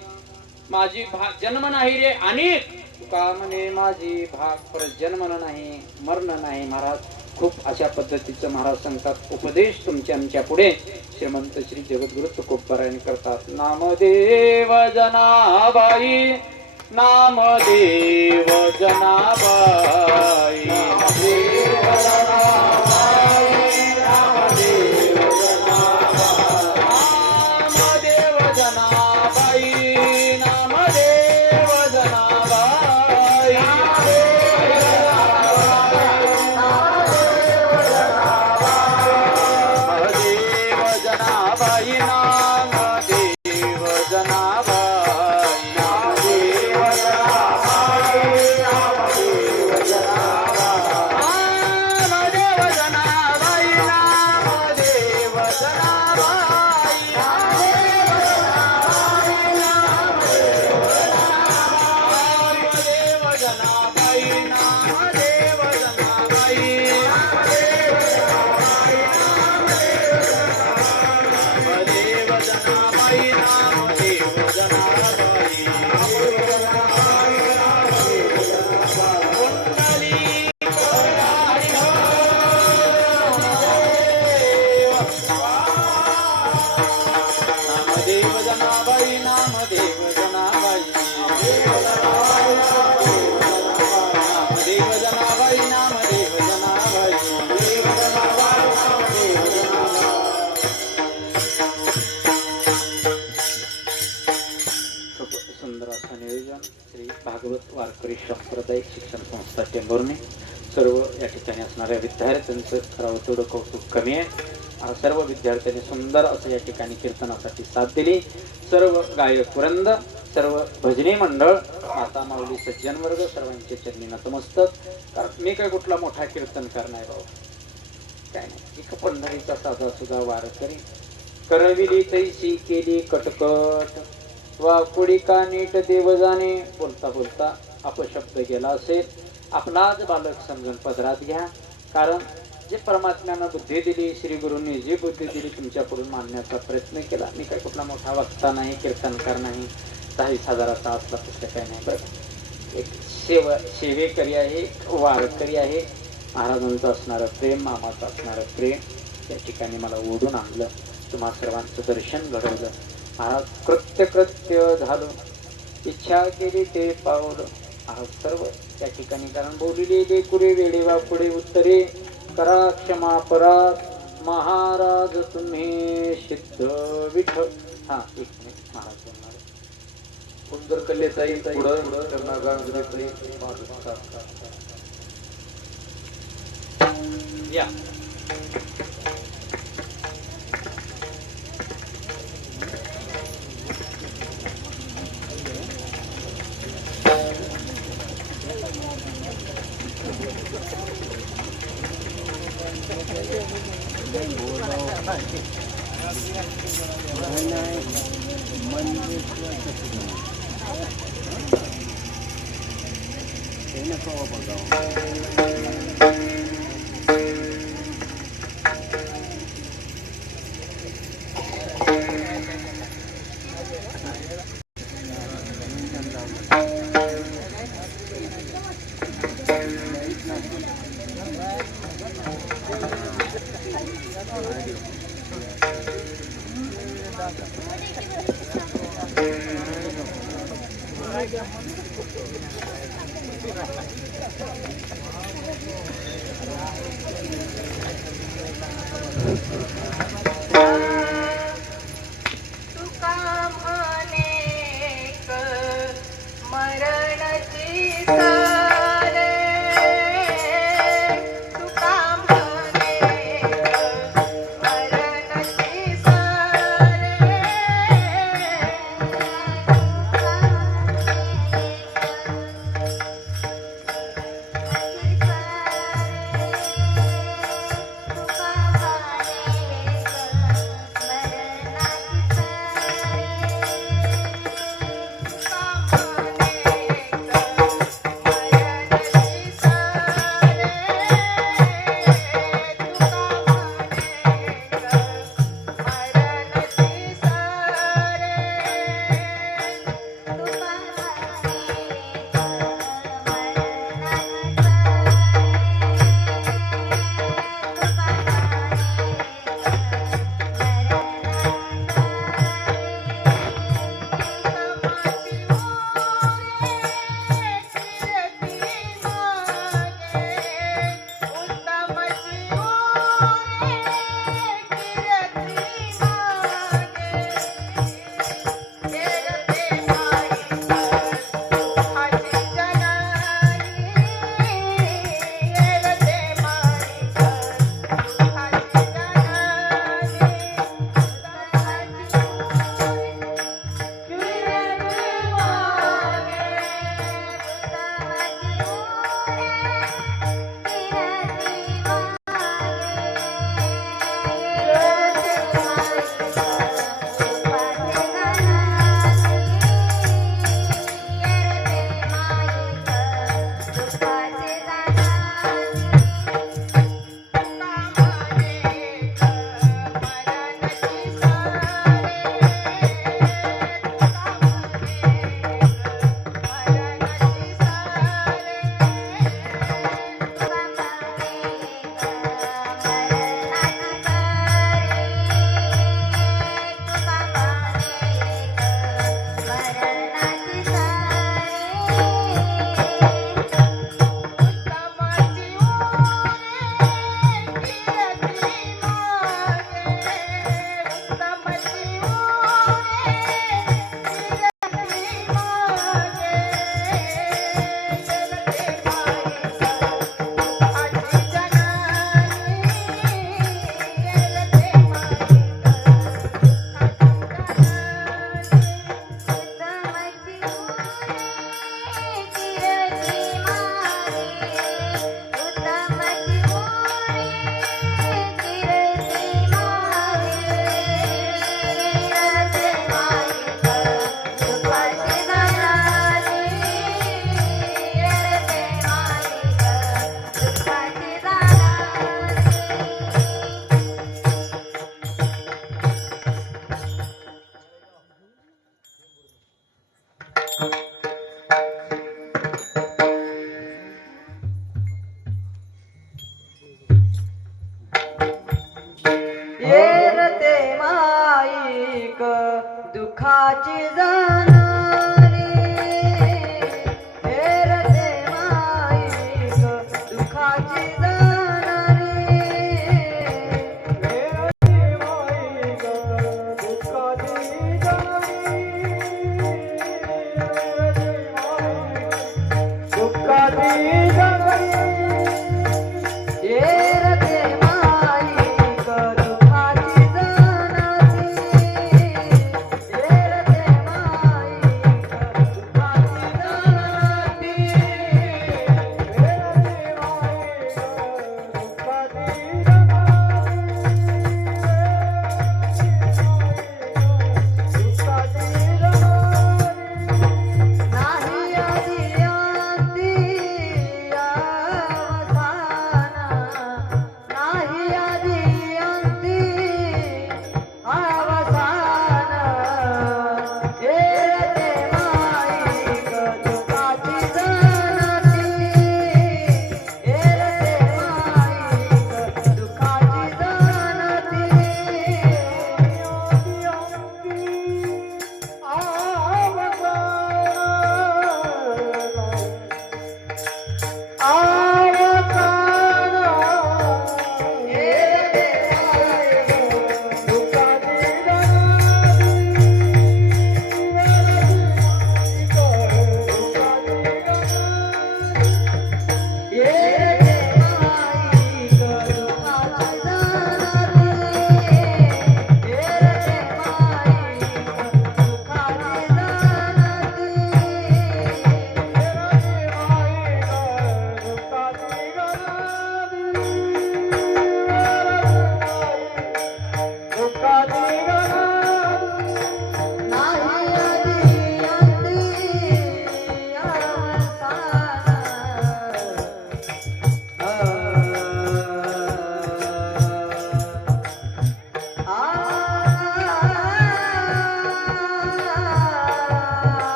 माझी भाग जन्म नाही रे अनेक, तुका म्हणे माझी भाग परत जन्म नाही, मरण नाही. महाराज खूप अशा पद्धतीचं महाराज सांगतात उपदेश तुमच्या आमच्या पुढे श्रीमंत श्री जगद्गुरु तुकोबारायण करतात. नामदेव जनाबाई, नामदेव जनाबाई, नामदेव जनाबाई, नामदेव जनाबाई, नामदेव जनाबाई, नामदेव जनाबाई, नामदेव भागवत वारकरी सांप्रदायिक शिक्षण संस्था टेंभुर्णी. सर्व या ठिकाणी असणाऱ्या विद्यार्थ्यांचं करावं तेवढं कौतुक कमी आहे. सर्व विद्यार्थ्यांनी सुंदर असं या ठिकाणी कीर्तनासाठी साथ दिली. सर्व गायक वृंद, सर्व भजनी मंडळ, माता माऊली सज्जन वर्ग, सर्वांचे चरणी नतमस्तक. कारण मी काय कुठला मोठा कीर्तनकार नाही भाऊ, काय नाही. एक पंढरीचा साधा सुद्धा वारकरी. करविली तैसी केली कटकट, वाकुडी का नीट देव जाणे. बोलता बोलता अपशब्द गेला असेल, आपलाच बालक समजून पदरात घ्या. कारण जे परमात्म्यानं बुद्धी दिली, श्री गुरूंनी जी बुद्धी दिली तुमच्याकडून मांडण्याचा प्रयत्न केला. मी काही कुठला मोठा वक्ता नाही, कीर्तनकार नाही, 10,000-20,000चा असला तसं काही नाही. बरं, एक सेवेकरी आहे, वारकरी आहे. महाराजांचं असणारं प्रेम, मामाचं असणारं प्रेम या ठिकाणी मला ओढून आणलं. तुम्हा सर्वांचं दर्शन घडवलं. महाराज कृत्य झालं, इच्छा केली ते पावलं. सर्व त्या ठिकाणी कारण बोलिले कुरे वेडे वा पुढे उत्तरे करा क्षमा परा महाराज तुम्ही सिद्ध विठ्ठल. हा एक मिनिट महाराज बोलणार. सुंदर कलेचाही पुढं कर्नागांगरीकडे या Thank you. तुका म्हणे मरणची सारे तुका म्हणे मरणची सारे तुका म्हणे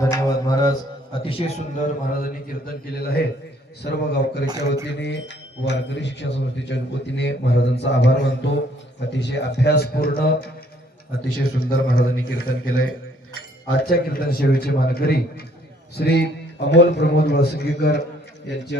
धन्यवाद महाराज. अतिशय सुंदर महाराजांनी कीर्तन केलेलं आहे. सर्व गावकऱ्याच्या वतीने वारकरी शिक्षण संस्थेच्या वतीने महाराजांचा आभार मानतो. अतिशय अभ्यासपूर्ण अतिशय सुंदर महाराजांनी कीर्तन केलंय. आजच्या कीर्तन सेवेचे मानकरी श्री अमोल प्रमोद वळसंगीकर यांचे